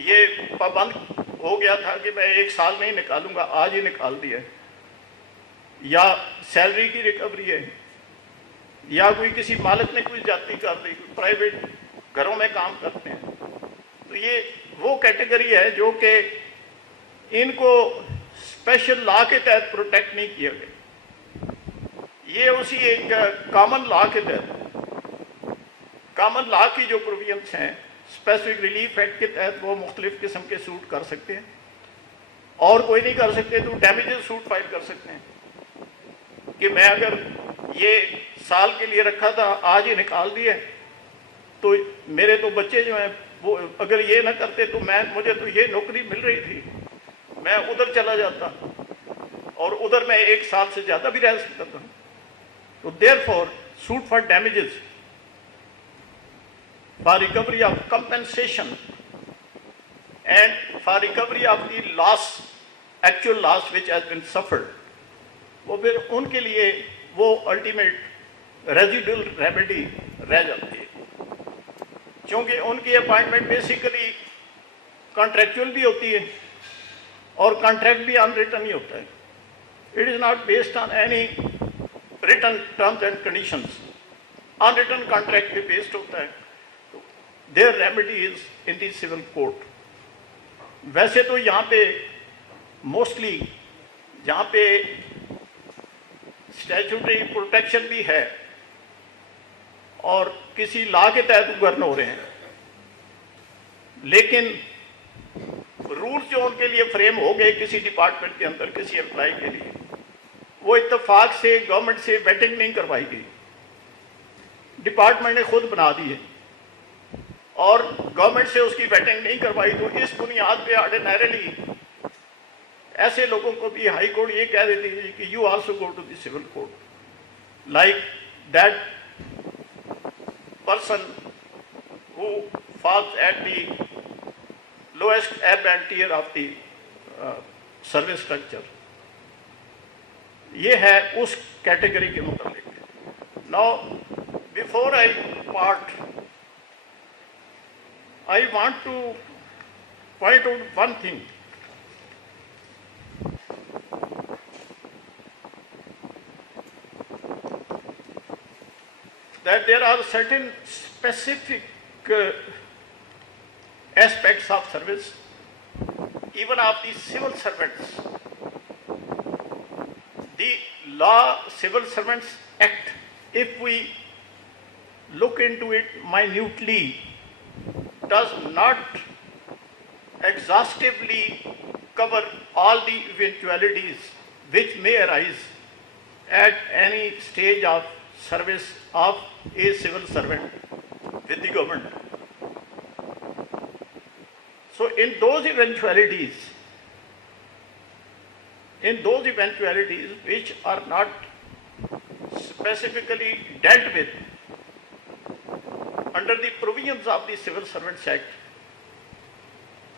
یہ پابند ہو گیا تھا کہ میں 1 سال نہیں نکالوں گا, آج ہی نکال دیا, یا سیلری کی ریکوری ہے, یا کوئی کسی مالک نے کوئی زیادتی کر دی, پرائیویٹ گھروں میں کام کرتے ہیں, تو یہ وہ کیٹیگری ہے جو کہ ان کو اسپیشل لا کے تحت پروٹیکٹ نہیں کیا گیا. یہ اسی ایک کامن لا کے تحت, کامن لا کی جو پروویژنس ہیں اسپیسیفک ریلیف ایکٹ کے تحت, وہ مختلف قسم کے سوٹ کر سکتے ہیں, اور کوئی نہیں کر سکتے تو ڈیمیجز سوٹ فائل کر سکتے ہیں کہ میں اگر یہ سال کے لیے رکھا تھا آج ہی نکال دیا, تو میرے تو بچے جو ہیں وہ اگر یہ نہ کرتے تو مجھے تو یہ نوکری مل رہی تھی, میں ادھر چلا جاتا اور ادھر میں 1 سال سے زیادہ بھی رہ سکتا تھا. تو therefore suit for damages, for recovery of compensation and for recovery of the loss, actual loss which has been suffered, وہ پھر ان کے لیے وہ الٹیمیٹ ریزیڈول ریمیڈی رہ جاتی ہے, چونکہ ان کی اپائنٹمنٹ بیسیکلی کانٹریکچوئل بھی ہوتی ہے اور کانٹریکٹ بھی ان ریٹن ہی ہوتا ہے. It is not based on any return terms and conditions, in written contract پہ بیسڈ ہوتا ہے. Their remedy is in the civil court. ویسے تو یہاں پہ موسٹلی جہاں پہ اسٹیچوٹری پروٹیکشن بھی ہے اور کسی لا کے تحت گورن ہو رہے ہیں, لیکن رولز جو ان کے لیے فریم ہو گئے کسی ڈپارٹمنٹ کے اندر کسی امپلائی کے لیے, وہ اتفاق سے گورنمنٹ سے ویٹنگ نہیں کروائی گئی, ڈپارٹمنٹ نے خود بنا دی ہے اور گورنمنٹ سے اس کی ویٹنگ نہیں کروائی. تو اس بنیاد پہ آرڈینریلی ایسے لوگوں کو بھی ہائی کورٹ یہ کہہ دیتی ہے کہ you also go to the civil court, like that person who falls at the lowest ebb and tier of the service structure. یہ ہے اس کیٹیگری کے متعلق. Now before I part, I want to point out one thing. That there are certain specific aspects of service, even of the civil servants. The Law Civil Servants Act, if we look into it minutely, does not exhaustively cover all the eventualities which may arise at any stage of service of a civil servant with the government. So in those eventualities which are not specifically dealt with under the provisions of the Civil Servants Act,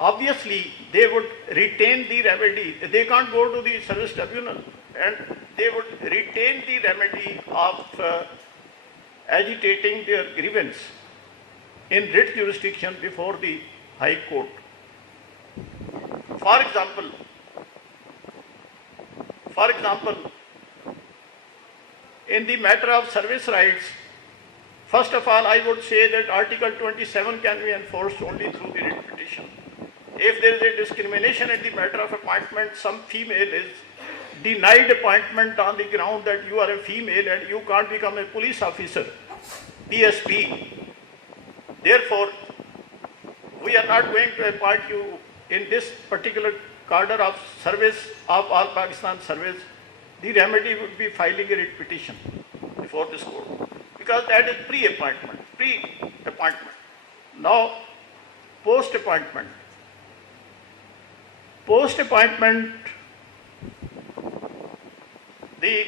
obviously they would retain the remedy. They can't go to the service tribunal, and they would retain the remedy of agitating their grievance in writ jurisdiction before the High Court. For example, in the matter of service rights, first of all, I would say that Article 27 can be enforced only through the writ petition. If there is a discrimination in the matter of appointment, some female is denied appointment on the ground that you are a female and you can't become a police officer, PSP. Therefore, we are not going to appoint you in this particular cadre of service of all Pakistan service. The remedy would be filing a writ petition before this court, because that is pre-appointment. Now, post-appointment. Post-appointment, the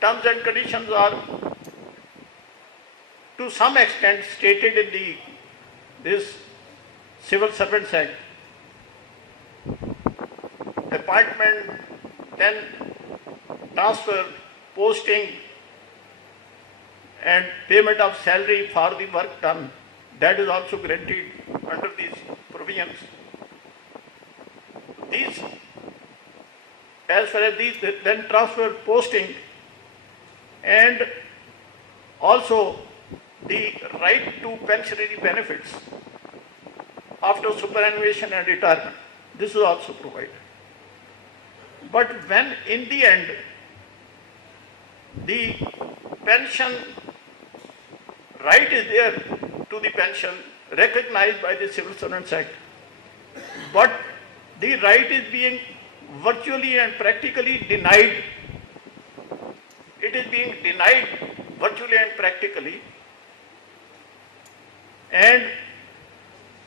terms and conditions are to some extent stated in this Civil Servants Act. Appointment, then transfer, posting, and payment of salary for the work done, that is also guaranteed under these provisions. These, as far as these, then transfer, posting, and also the right to pensionary benefits after superannuation and retirement. This is also provided. But when in the end the pension right is there to the pension recognized by the Civil Servants Act, but the right is being virtually and practically denied. It is being denied virtually and practically, and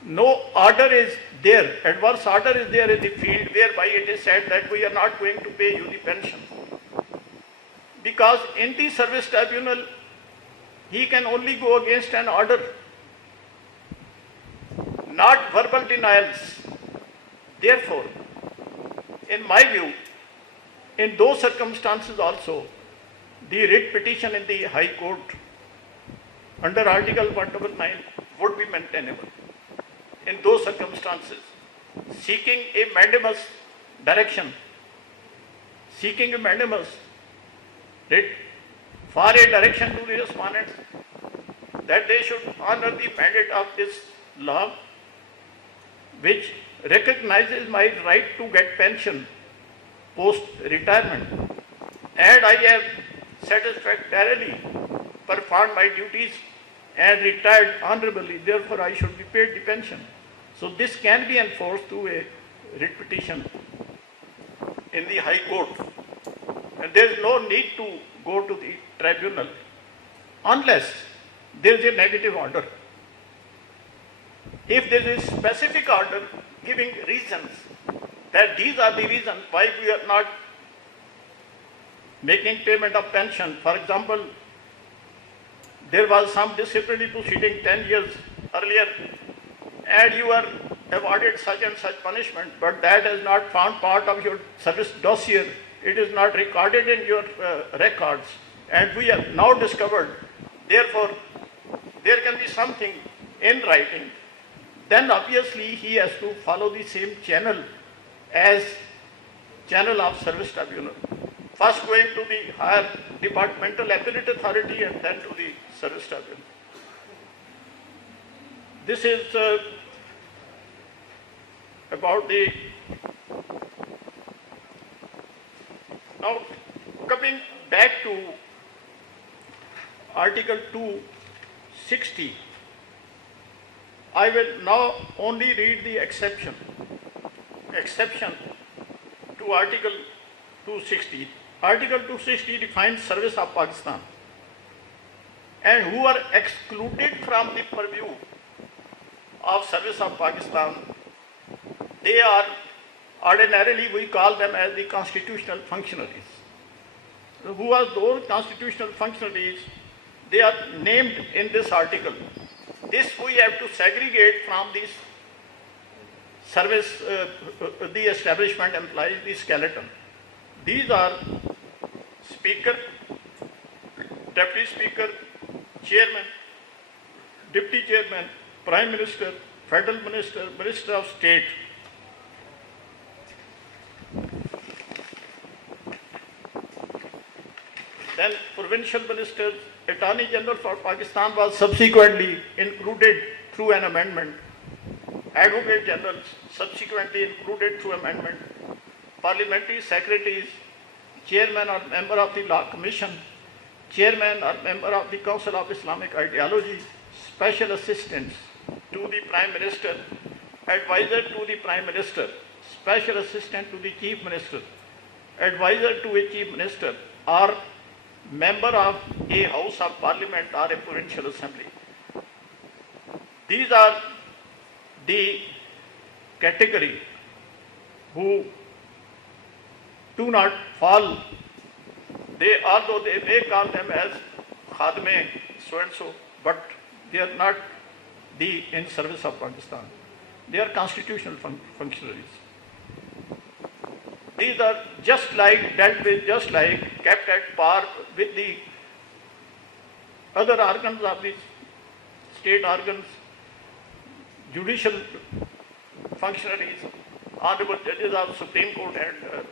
no order is there, adverse order is there in the field whereby it is said that we are not going to pay you the pension. Because in the service tribunal, he can only go against an order, not verbal denials. Therefore, in my view, in those circumstances also, the writ petition in the High Court under Article 199 would be maintainable. In those circumstances, seeking a mandamus direction, seeking a mandamus writ for a direction to the respondents that they should honor the mandate of this law, which recognizes my right to get pension post-retirement, and I have satisfactorily performed my duties and retired honorably, therefore I should be paid the pension. So this can be enforced through a writ petition in the High Court, and there is no need to go to the tribunal unless there is a negative order. If there is a specific order giving reasons that these are the reasons why we are not making payment of pension, for example, there was some disciplinary proceeding 10 years earlier and you were awarded such and such punishment, but that is not found part of your service dossier. It is not recorded in your records, and we have now discovered, therefore, there can be something in writing. Then obviously he has to follow the same channel as channel of service tribunal. First going to the higher departmental appellate authority and then to the service tribunal. This is about the... Now coming back to Article 260, I will now only read the exception to Article 260, Article 260 defines service of Pakistan, and who are excluded from the purview of service of Pakistan, they are ordinarily, we call them as the constitutional functionaries. Who are those constitutional functionaries? They are named in this article. This we have to segregate from this service, the establishment employees, the skeleton. These are Speaker, Deputy Speaker, Chairman, Deputy Chairman, Prime Minister, Federal Minister, Minister of State. Then provincial ministers, Attorney General for Pakistan was subsequently included through an amendment. Advocate Generals subsequently included through amendment. Parliamentary secretaries, chairman or member of the Law Commission, chairman or member of the Council of Islamic Ideology, special assistants to the Prime Minister, advisor to the Prime Minister, special assistant to the Chief Minister, advisor to a Chief Minister, or member of a House of Parliament or a provincial assembly. These are the category who do not fall. They, although they may call them as khadme so and so, but they are not the in service of Pakistan. They are constitutional functionaries. These are just like dealt with, just like kept at par with the other organs of the state organs, judicial functionaries, honorable judges of Supreme Court and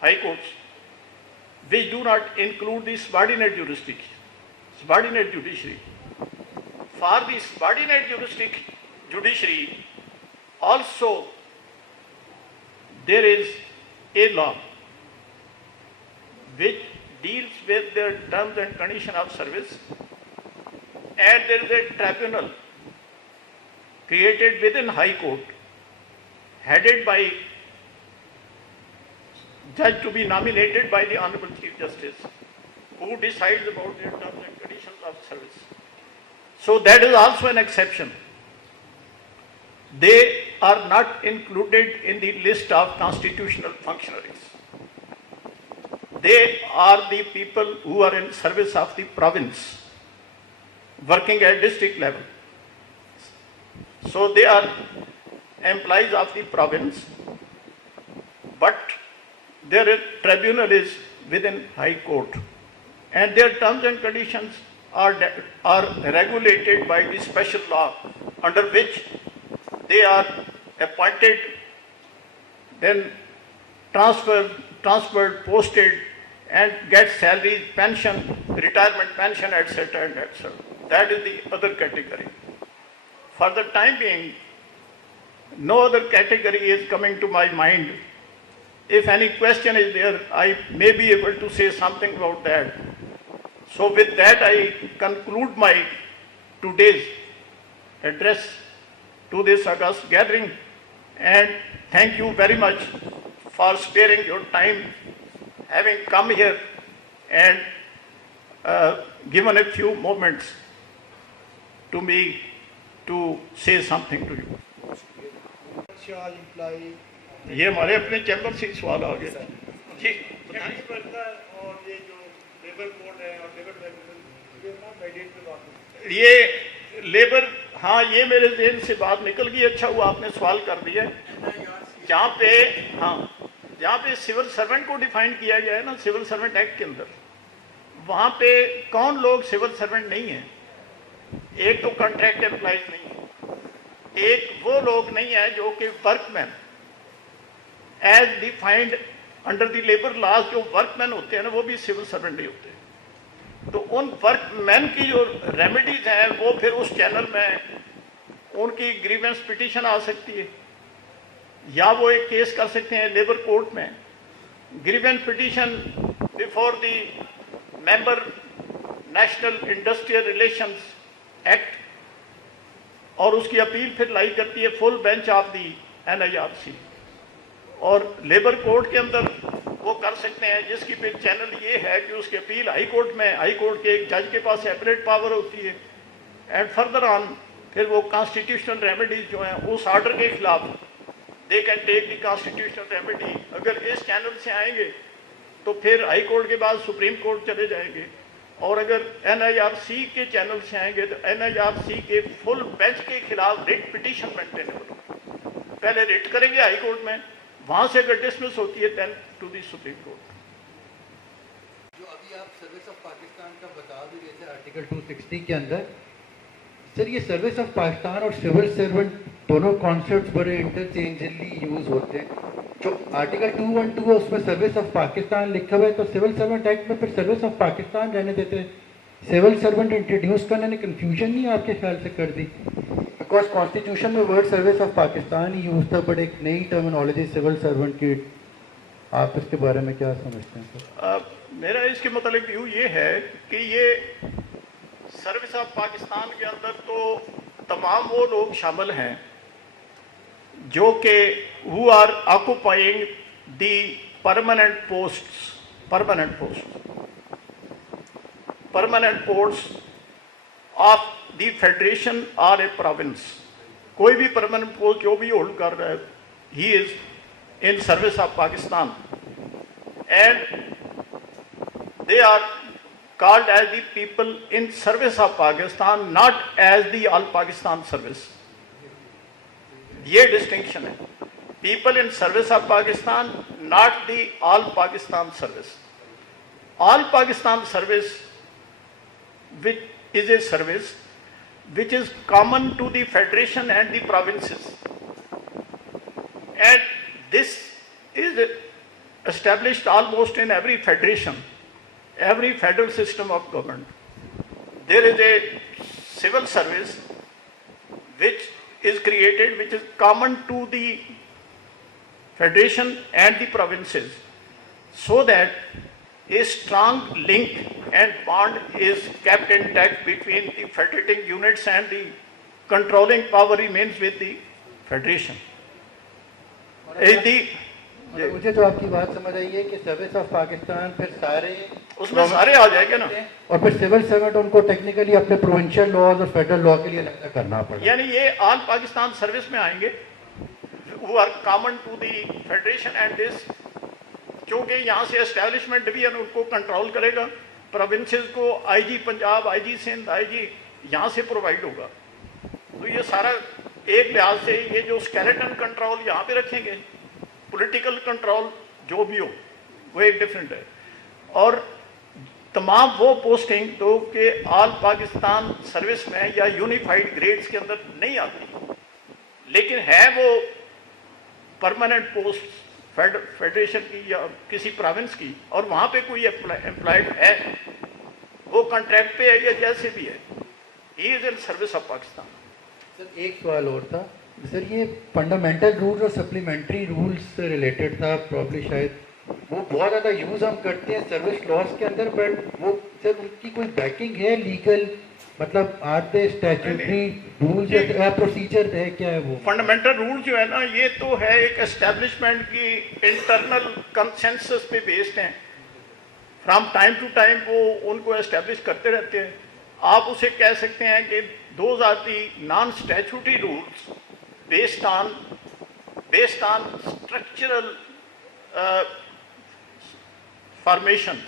High Courts, which do not include the subordinate jurisdiction, subordinate judiciary. For the subordinate judiciary, also there is a law which deals with their terms and conditions of service, and there is a tribunal created within High Court, headed by judge to be nominated by the Honorable Chief Justice, who decides about their terms and conditions of service. So that is also an exception. They are not included in the list of constitutional functionaries. They are the people who are in service of the province, working at district level. So they are employees of the province, but their tribunal is within High Court, and their terms and conditions are regulated by the special law under which they are appointed, then transferred, posted, and get salaries, pension, retirement pension, etc. and etc. That is the other category. For the time being, no other category is coming to my mind. If any question is there, I may be able to say something about that. So with that, I conclude my today's address to this august gathering, and thank you very much for sparing your time, having come here and given a few moments to me to say something to you. ये हमारे अपने chamber से सवाल आ गया जी। ये labour, हाँ, ये मेरे ज़हन से बात निकल गई, अच्छा हुआ आपने सवाल कर दिया। जहाँ पे, हाँ, जहाँ पे सिविल सर्वेंट को डिफाइन किया गया है ना सिविल सर्वेंट एक्ट के अंदर, वहाँ पे कौन लोग सिविल सर्वेंट नहीं हैं? एक तो कॉन्ट्रैक्ट एम्प्लॉइज नहीं है, एक वो लोग नहीं है जो कि workman as defined under the labour laws, जो वर्कमैन होते हैं ना वो भी सिविल सर्वेंट नहीं होते। तो उन वर्कमैन की जो रेमेडीज हैं वो फिर उस चैनल में उनकी ग्रीवेंस पिटीशन आ सकती है, या वो एक केस कर सकते हैं लेबर कोर्ट में, grievance petition before the member national industrial relations act, और उसकी अपील फिर लाई करती है full bench of the NIRC। और लेबर कोर्ट के अंदर وہ کر سکتے ہیں, جس کی پہ چینل یہ ہے کہ اس کی اپیل ہائی کورٹ میں, ہائی کورٹ کے ایک جج کے پاس ایپلیٹ پاور ہوتی ہے, اینڈ فردر آن پھر وہ کانسٹیٹیوشنل ریمیڈیز جو ہیں اس آرڈر کے خلاف they can take the constitutional remedy. اگر اس چینل سے آئیں گے تو پھر ہائی کورٹ کے بعد سپریم کورٹ چلے جائیں گے, اور اگر این آئی آر سی کے چینل سے آئیں گے تو این آئی آر سی کے فل بینچ کے خلاف ریٹ پٹیشن مینٹینیبل ہوگی. پہلے ریٹ کریں گے ہائی کورٹ میں, وہاں سے اگر ڈسمس ہوتی ہے دین ٹو دی سپریم کورٹ. جو ابھی آپ سروس آف پاکستان کا بتا بھی رہے تھے آرٹیکل 260 کے اندر, سر یہ سروس آف پاکستان اور سول سرونٹ دونوں کانسیپٹس بڑے انٹرچینجلی یوز ہوتے ہیں. جو آرٹیکل 212 ہے اس میں سروس آف پاکستان لکھا ہوا ہے, تو سول سرونٹ ایکٹ میں پھر سروس آف پاکستان رہنے دیتے ہیں. سول سرونٹ انٹروڈیوس کرنے نے کنفیوژن نہیں آپ کے خیال سے کر دی؟ بیکاز کانسٹیٹیوشن میں word service of Pakistan he use تھا, بٹ ایک نئی ٹرمینالوجی سول سرونٹ کی, آپ اس کے بارے میں کیا سمجھتے ہیں سر؟ میرا اس کے متعلق ویو یہ ہے کہ یہ سروس آف پاکستان کے اندر تو تمام وہ لوگ شامل ہیں جو کہ who are occupying the permanent posts of the federation or a province. کوئی بھی permanent post جو بھی ہولڈ کر رہا ہے, he is in service of Pakistan, and they are called as the people in service of Pakistan, not as the all Pakistan service. یہ distinction ہے, people in service of Pakistan, not the all Pakistan service. All Pakistan service which is a service which is common to the federation and the provinces, and this is established almost in every federation, every federal system of government. There is a civil service which is created, which is common to the federation and the provinces, so that a strong link and bond is kept intact between the federating units and the controlling power remains with the federation. مجھے تو آپ کی بات سمجھ آئی ہے کہ service of Pakistan پھر سارے اس میں سارے آ جائیں گے نا, اور پھر سول سرونٹ ان کو ٹیکنیکلی اپنے پروونشل لاز اور فیڈرل لا کے لیے لگتا کرنا پڑے. یعنی یہ آل پاکستان سروس میں آئیں گے who are common to the federation and this, کیونکہ یہاں سے اسٹیبلشمنٹ ڈویژن ان کو کنٹرول کرے گا, پروونسز کو آئی جی پنجاب, آئی جی سندھ, آئی جی یہاں سے پرووائڈ ہوگا. تو یہ سارا ایک لحاظ سے یہ جو اسکیلیٹن کنٹرول یہاں پہ رکھیں گے, پولیٹیکل کنٹرول جو بھی ہو وہ ایک ڈفرینٹ ہے, اور تمام وہ پوسٹنگ تو کہ آل پاکستان سروس میں یا یونیفائڈ گریڈز کے اندر نہیں آتی, لیکن ہے وہ پرماننٹ پوسٹ فیڈریشن کی یا کسی پروونس کی, اور وہاں پہ کوئی امپلائڈ ہے, وہ کنٹریکٹ پہ ہے یا جیسے بھی ہے, ہی از ان سروس آف پاکستان. سر ایک سوال اور تھا سر, یہ فنڈامنٹل رولز اور سپلیمنٹری رولز سے ریلیٹڈ تھا, پرابلی شاید وہ بہت زیادہ یوز ہم کرتے ہیں سروس لاس کے اندر, بٹ وہ سر ان کی کوئی بیکنگ ہے لیگل, مطلب آتے اسٹیچوٹری رولز یا پروسیجر ہے, کیا ہے وہ فنڈامنٹل رول جو ہے نا, یہ تو ہے ایک اسٹیبلشمنٹ کی انٹرنل کنسنسس پہ بیسڈ ہیں, فرام ٹائم ٹو ٹائم وہ ان کو اسٹیبلش کرتے رہتے ہیں. آپ اسے کہہ سکتے ہیں کہ those are the non statutory rules based on structural formation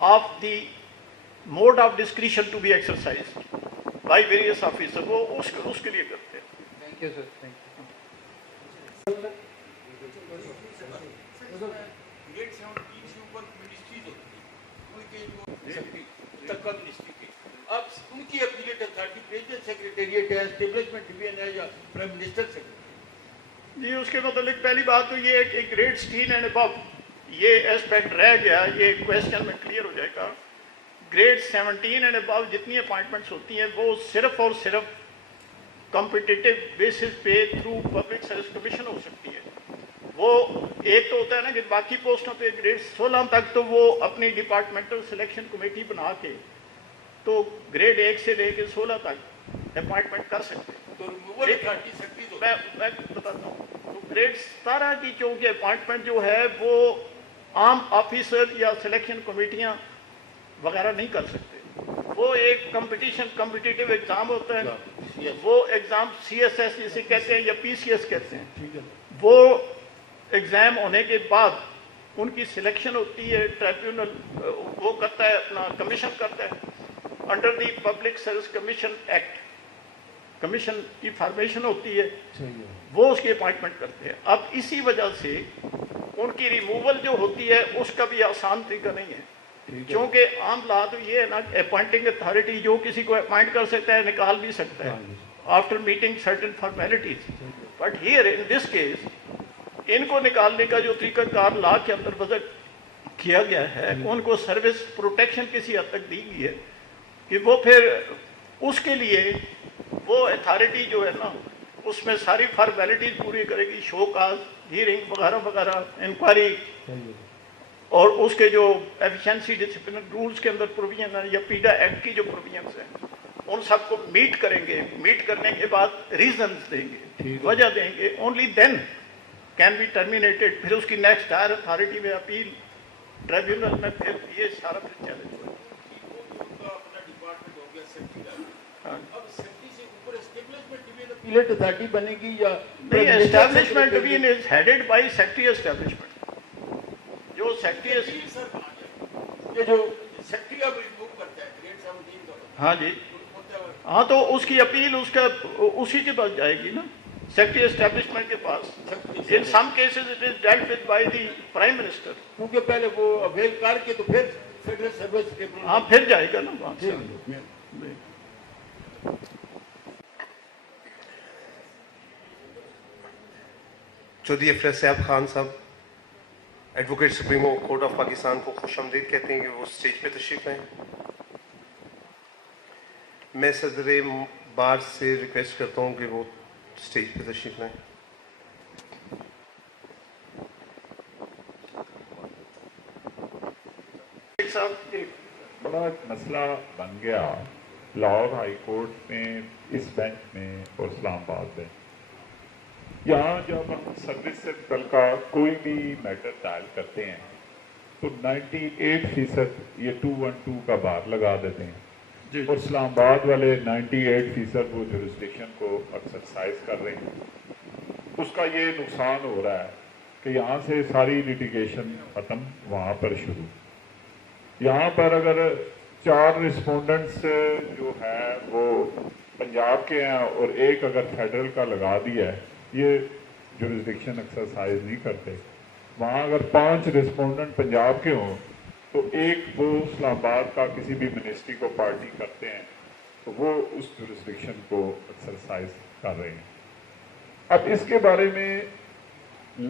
of the mode of discretion to be exercised by various officers. وہ اس کے لیے کرتے ہیں. Thank you sir, thank you. اب ان کی اپیلیٹ اتھارٹی پریزیڈنٹ سیکریٹریٹ ہے, اسٹیبلشمنٹ ڈویژن ہے یا پرائم منسٹر سیکریٹری. جی اس کے متعلق پہلی بات تو یہ ہے کہ گریڈ 16 اینڈ ابو یہ اسپیکٹ رہ گیا, یہ کویشچن میں کلیئر ہو جائے گا. گریڈ 17 اینڈ ابو جتنی اپوائنٹمنٹس ہوتی ہیں وہ صرف اور صرف کمپٹیٹیو بیسس پہ تھرو پبلک سروس کمیشن ہو سکتی ہے. وہ ایک تو ہوتا ہے نا کہ باقی پوسٹوں پہ گریڈ 16 تک تو وہ اپنی ڈپارٹمنٹل سلیکشن کمیٹی بنا کے تو گریڈ 1 سے لے کے 16 تک اپوائنٹمنٹ کر سکتے ہیں. تو ریموول اتھارٹی سیکریٹری میں بتاتا ہوں, تو گریڈ 17 کی چونکہ اپوائنٹمنٹ جو ہے وہ आम ऑफिसर या सिलेक्शन कमेटियां वगैरह नहीं कर सकते। वो एक कम्पिटिटिव एग्ज़ाम होता है, वो एग्ज़ाम CSS जिसे कहते हैं या PCS कहते हैं, वो एग्ज़ाम होने के बाद उनकी सिलेक्शन होती है, ट्राइब्यूनल वो करता है, अपना कमीशन करता है under the public service commission act, commission की फॉर्मेशन होती है, वो उसकी अपॉइंटमेंट करते हैं। अब इसी वजह से उनकी रिमूवल जो होती है उसका भी आसान तरीका नहीं है, क्योंकि आम ला तो ये है ना, अपॉइंटिंग अथॉरिटी जो किसी को अपॉइंट कर सकता है, निकाल भी सकता है after meeting certain formalities, but here in this case इनको निकालने का जो तरीकाकार लॉ के अंदर वजह किया गया है, उनको सर्विस प्रोटेक्शन किसी हद तक दी गई है कि वो फिर उसके लिए वो अथॉरिटी जो है ना उसमें सारी फॉर्मेलिटीज पूरी करेगी, शो काज, हियरिंग वगैरह वगैरह, इंक्वायरी, और उसके जो एफिशिएंसी डिसिप्लिनरी रूल्स के अंदर प्रोविजन है या पीडा एक्ट की जो प्रोविजंस हैं उन सबको मीट करेंगे। मीट करने के बाद रीजंस देंगे, वजह देंगे, only then can be terminated. फिर उसकी नेक्स्ट हायर अथॉरिटी में अपील, ट्राइब्यूनल में, फिर ये सारा फिर चैलेंज होगा। अथॉरिटी बनेगी या नहीं, establishment division is headed by secretary establishment. जो सेक्रेटरी ये जो सेक्रेटरी अब रिमूव करता है ग्रेड 17 का, हाँ जी, हाँ, तो उसकी अपील उसका उसी के पास जाएगी ना, सेक्रेटरी एस्टैब्लिशमेंट के पास। In some cases it is dealt with by the prime minister, क्योंकि पहले वो अवेल करके तो फिर फेडरल सर्विस के, हाँ, फिर जाएगा ना वहाँ से। चौधरी अफरासियाब खान साहब advocate supremo court of Pakistan को खुशामदीद कहते हैं कि वो स्टेज पे तशरीफ लाएं। मैं सदर बार से रिक्वेस्ट करता हूं कि वो स्टेज पे तशरीफ लाएं। एक बड़ा मसला बन गया लाहौर हाई कोर्ट में, इस बेंच में और इस्लामाबाद में। यहाँ जब हम सर्विस से कल का कोई भी मैटर दायर करते हैं तो 98% ये 212 का बार लगा देते हैं, और इस्लामाबाद वाले 98% वो जुरिस्डिक्शन को एक्सरसाइज कर रहे हैं। उसका ये नुकसान हो रहा है कि यहाँ से सारी लिटिगेशन ख़त्म, वहाँ पर शुरू। यहाँ पर अगर 4 रिस्पोंडेंट्स जो है वो पंजाब के हैं और एक अगर फेडरल का लगा दिया है, ये जुरिस्डिक्शन एक्सरसाइज नहीं करते। वहाँ अगर 5 रिस्पोंडेंट पंजाब के हों तो एक वो इस्लामाबाद का किसी भी मिनिस्ट्री को पार्टी करते हैं तो वो उस जुरिस्डिक्शन को एक्सरसाइज कर रहे हैं। अब इसके बारे में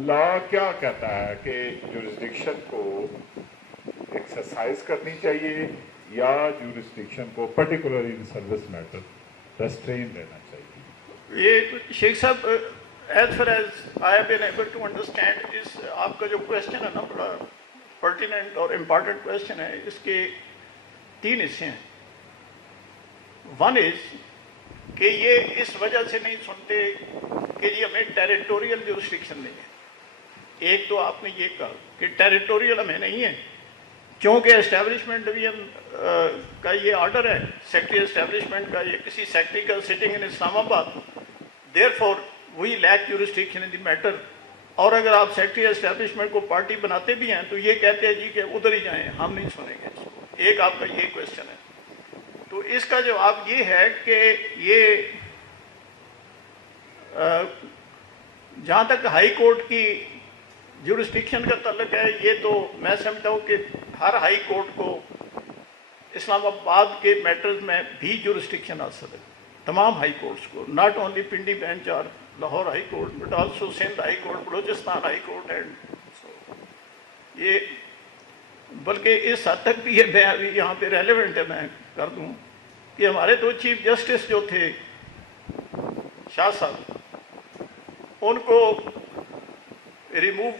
लॉ क्या कहता है कि जुरिस्डिक्शन को एक्सरसाइज करनी चाहिए या जुरिस्डिक्शन को particular in service matter restrain देना चाहिए? ये शेख साहब, as far as I have been able to understand, इस आपका जो क्वेश्चन है ना, बड़ा पर्टिनेंट और इम्पॉर्टेंट क्वेश्चन है। इसके 3 हिस्से हैं। वन इज कि ये इस वजह से नहीं सुनते कि ये हमें टेरिटोरियल जुरिस्डिक्शन नहीं है। एक तो आपने ये कहा कि टेरिटोरियल हमें नहीं है क्योंकि एस्टैब्लिशमेंट डिवीजन का ये ऑर्डर है, सेक्रेटरी एस्टैब्लिशमेंट का, ये किसी सेक्रेटरी का sitting in Islamabad, therefore we lack jurisdiction in the matter. और अगर आप सेक्रेटरी एस्टैब्लिशमेंट को पार्टी बनाते भी हैं तो ये कहते हैं जी कि उधर ही जाएं, हम नहीं सुनेंगे इसको। एक आपका ये क्वेश्चन है। तो इसका जवाब ये है कि ये जहाँ तक हाई कोर्ट की जुरिस्डिक्शन का तल्लुक है, ये तो मैं समझता हूँ कि हर हाई कोर्ट को इस्लामाबाद के मैटर्स में भी जुरिस्डिक्शन हासिल है, तमाम हाई कोर्ट्स को, नॉट ओनली पिंडी बेंच और Lahore high court but also Sindh high court, Balochistan high court and ये, बल्कि इस हद तक भी ये मैं अभी यहाँ पे रेलेवेंट है, मैं कर दूँ कि हमारे 2 चीफ जस्टिस जो थे शाह साहब, उनको रिमूव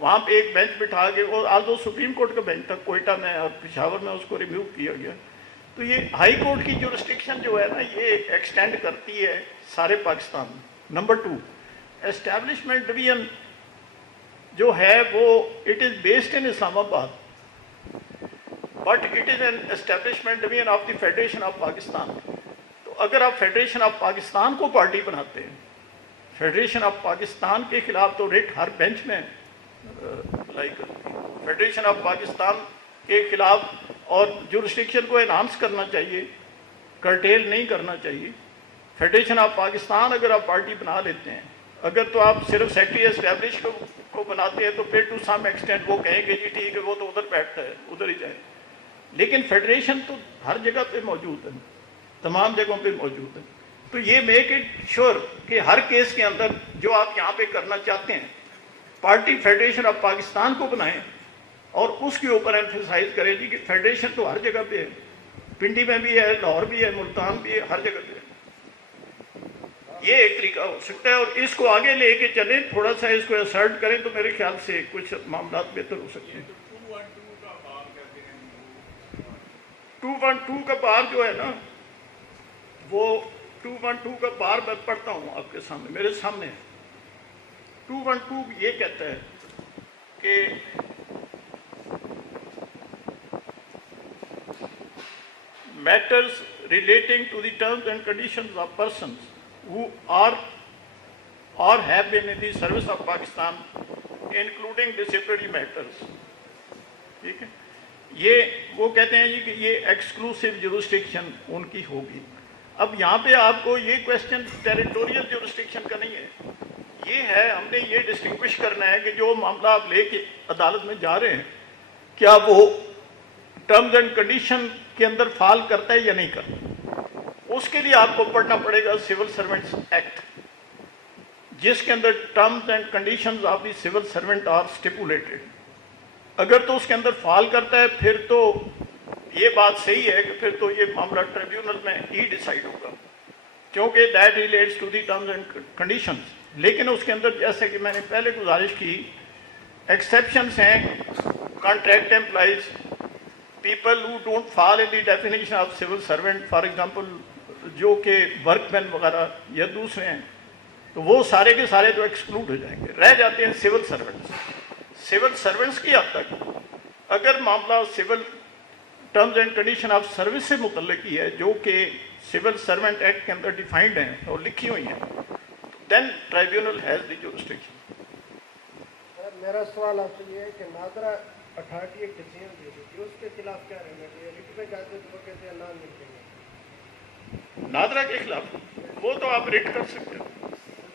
वहाँ पे एक बेंच बिठा के, वो आज सुप्रीम कोर्ट का बेंच था कोयटा में और पेशावर में, उसको रिमूव किया गया। तो ये हाई कोर्ट की जुरिस्डिक्शन जो है ना, ये एक्सटेंड करती है सारे पाकिस्तान में। नंबर 2, एस्टैब्लिशमेंट डिवीजन जो है वो it is based in Islamabad, but it is an establishment division of the federation of Pakistan. तो अगर आप फेडरेशन ऑफ पाकिस्तान को पार्टी बनाते हैं, फेडरेशन ऑफ पाकिस्तान के खिलाफ तो रिट हर बेंच में लाइक फेडरेशन ऑफ पाकिस्तान के खिलाफ और जुरिस्डिक्शन को एनहांस करना चाहिए, कर्टेल नहीं करना चाहिए। फेडरेशन ऑफ पाकिस्तान अगर आप पार्टी बना लेते हैं, अगर तो आप सिर्फ सेक्रेटरी एस्टैब्लिश को बनाते हैं तो फिर टू सम एक्सटेंट वो कहेंगे जी ठीक है वो तो उधर बैठता है उधर ही जाए, लेकिन फेडरेशन तो हर जगह पे मौजूद है, तमाम जगहों पे मौजूद है। तो ये मेक इट श्योर कि हर केस के अंदर जो आप यहाँ पे करना चाहते हैं पार्टी फेडरेशन ऑफ पाकिस्तान को बनाएं और उसके ऊपर एम्फेसाइज करें जी कि फेडरेशन तो हर जगह पे है, पिंडी में भी है, लाहौर भी है, मुल्तान भी है, हर जगह पे है। ये एक तरीका हो सकता है और इसको आगे लेके चलें, थोड़ा सा इसको असर्ट करें तो मेरे ख्याल से कुछ मामला बेहतर हो सकते हैं। 212 का बार जो है ना, वो 212 का बार मैं पढ़ता हूँ आपके सामने, मेरे सामने है। 212 ये कहता है कि matters relating to the terms and conditions of persons who are or have been in the service of Pakistan, including disciplinary matters। ठीक है, ये वो कहते हैं जी कि ये एक्सक्लूसिव जुरिस्डिक्शन उनकी होगी। अब यहाँ पे आपको ये क्वेश्चन टेरिटोरियल जुरिस्डिक्शन का नहीं है, ये है हमने ये डिस्टिंग्विश करना है कि जो मामला आप लेके अदालत में जा रहे हैं क्या वो टर्म्स एंड कंडीशन के अंदर फॉल करता है या नहीं करता। उसके लिए आपको पढ़ना पड़ेगा सिविल सर्वेंट्स एक्ट, जिसके अंदर terms and conditions of the civil servant are stipulated. अगर तो उसके अंदर फॉल करता है फिर तो ये बात सही है कि फिर तो ये मामला ट्रिब्यूनल में ही डिसाइड होगा, क्योंकि that relates to the terms and conditions. लेकिन उसके अंदर जैसे कि मैंने पहले गुजारिश की, एक्सेप्शंस हैं, contract employees, people who don't fall in the definition of civil servant, for example जो कि वर्कमैन वगैरह या दूसरे हैं, तो वो सारे के सारे तो एक्सक्लूड हो जाएंगे। रह जाते हैं सिविल सर्वेंट्स। सिविल सर्वेंट्स की हद तक अगर मामला civil terms and condition of service से मुतल्लिक ही है, जो कि सिविल सर्वेंट एक्ट के अंदर डिफाइंड हैं और लिखी हुई हैं, then tribunal has the jurisdiction. मेरा सवाल आपसे ये है कि नादरा अथॉरिटी एक डिसीजन दे दी थी, उसके खिलाफ क्या रहना चाहिए? रिट पे जाते तो वो कहते हैं नॉन मेंटेनेबल। नादरा के खिलाफ वो तो आप रिट कर सकते हो।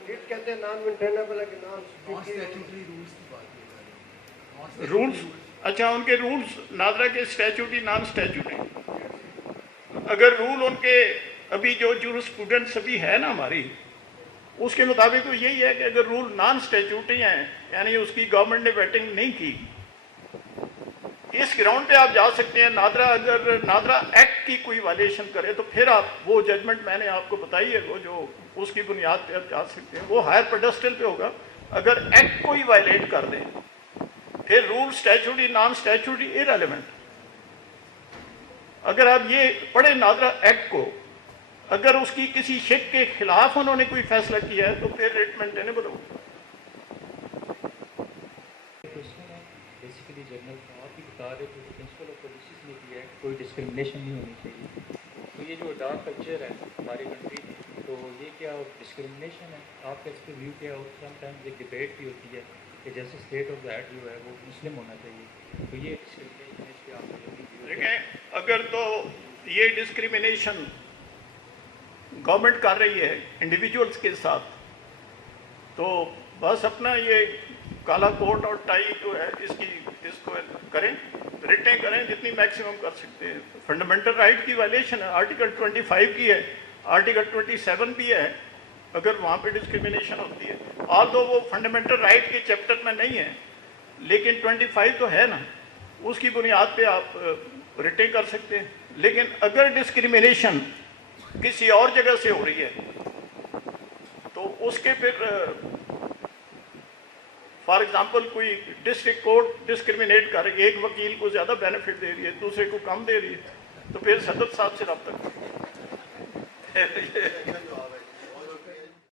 रिट कहते हैं नॉन मेंटेनेबल है कि नॉन रूल्स, अच्छा उनके रूल्स नादरा के स्टैचूटी नॉन स्टैचूटी, अगर रूल उनके अभी जो जूरिस्प्रूडेंस अभी है ना हमारी, उसके मुताबिक तो यही है कि अगर रूल नॉन स्टैचूटी हैं यानी उसकी गवर्नमेंट ने वेटिंग नहीं की, इस ग्राउंड पे आप जा सकते हैं। नादरा अगर नादरा एक्ट की कोई वायलेशन करे तो फिर आप वो जजमेंट मैंने आपको बताई है, वो जो उसकी बुनियाद पे आप जा सकते हैं, वो हायर पेडेस्टल पे होगा। अगर एक्ट को ही वायलेट कर दें फिर रूल स्टैचूटी नॉन स्टैचूटी इररिलेवेंट। अगर आप ये पढ़े नादरा एक्ट को, अगर उसकी किसी शिक के खिलाफ उन्होंने कोई फैसला किया है तो फिर रिट मेंटेनेबल होगा। बेसिकली जनरल आप ही बता रहे थे प्रिंसिपल ऑफ पॉलिसीज में भी है कोई डिस्क्रिमिनेशन नहीं होनी चाहिए। तो ये जो डार्क कल्चर है हमारी कंट्री में, तो ये क्या डिस्क्रिमिनेशन है? आपका इस पर व्यू क्या हो? समटाइम्स एक डिबेट भी होती है कि जैसे स्टेट ऑफ द आर्ट जो है वो मुस्लिम होना चाहिए, तो ये डिस्क्रिमिनेशन इस पर आप देखें, अगर तो ये डिस्क्रिमिनेशन गवर्नमेंट कर रही है इंडिविजुअल्स के साथ, तो बस अपना ये काला कोट और टाई जो है इसको करें, रिटें करें जितनी मैक्सिमम कर सकते हैं। फंडामेंटल राइट की वायलेशन है, आर्टिकल 25 की है, आर्टिकल 27 भी है, अगर वहाँ पे डिस्क्रिमिनेशन होती है। ऑल्दो वो फंडामेंटल राइट के चैप्टर में नहीं है, लेकिन 25 तो है ना, उसकी बुनियाद पे आप रिटें कर सकते हैं। लेकिन अगर डिस्क्रिमिनेशन किसी और जगह से हो रही है तो उसके फिर फॉर एग्जांपल कोई डिस्ट्रिक्ट कोर्ट डिस्क्रिमिनेट कर रही है, एक वकील को ज़्यादा बेनिफिट दे रही है, दूसरे को कम दे रही है, तो फिर सदर साहब से रब्ता करें।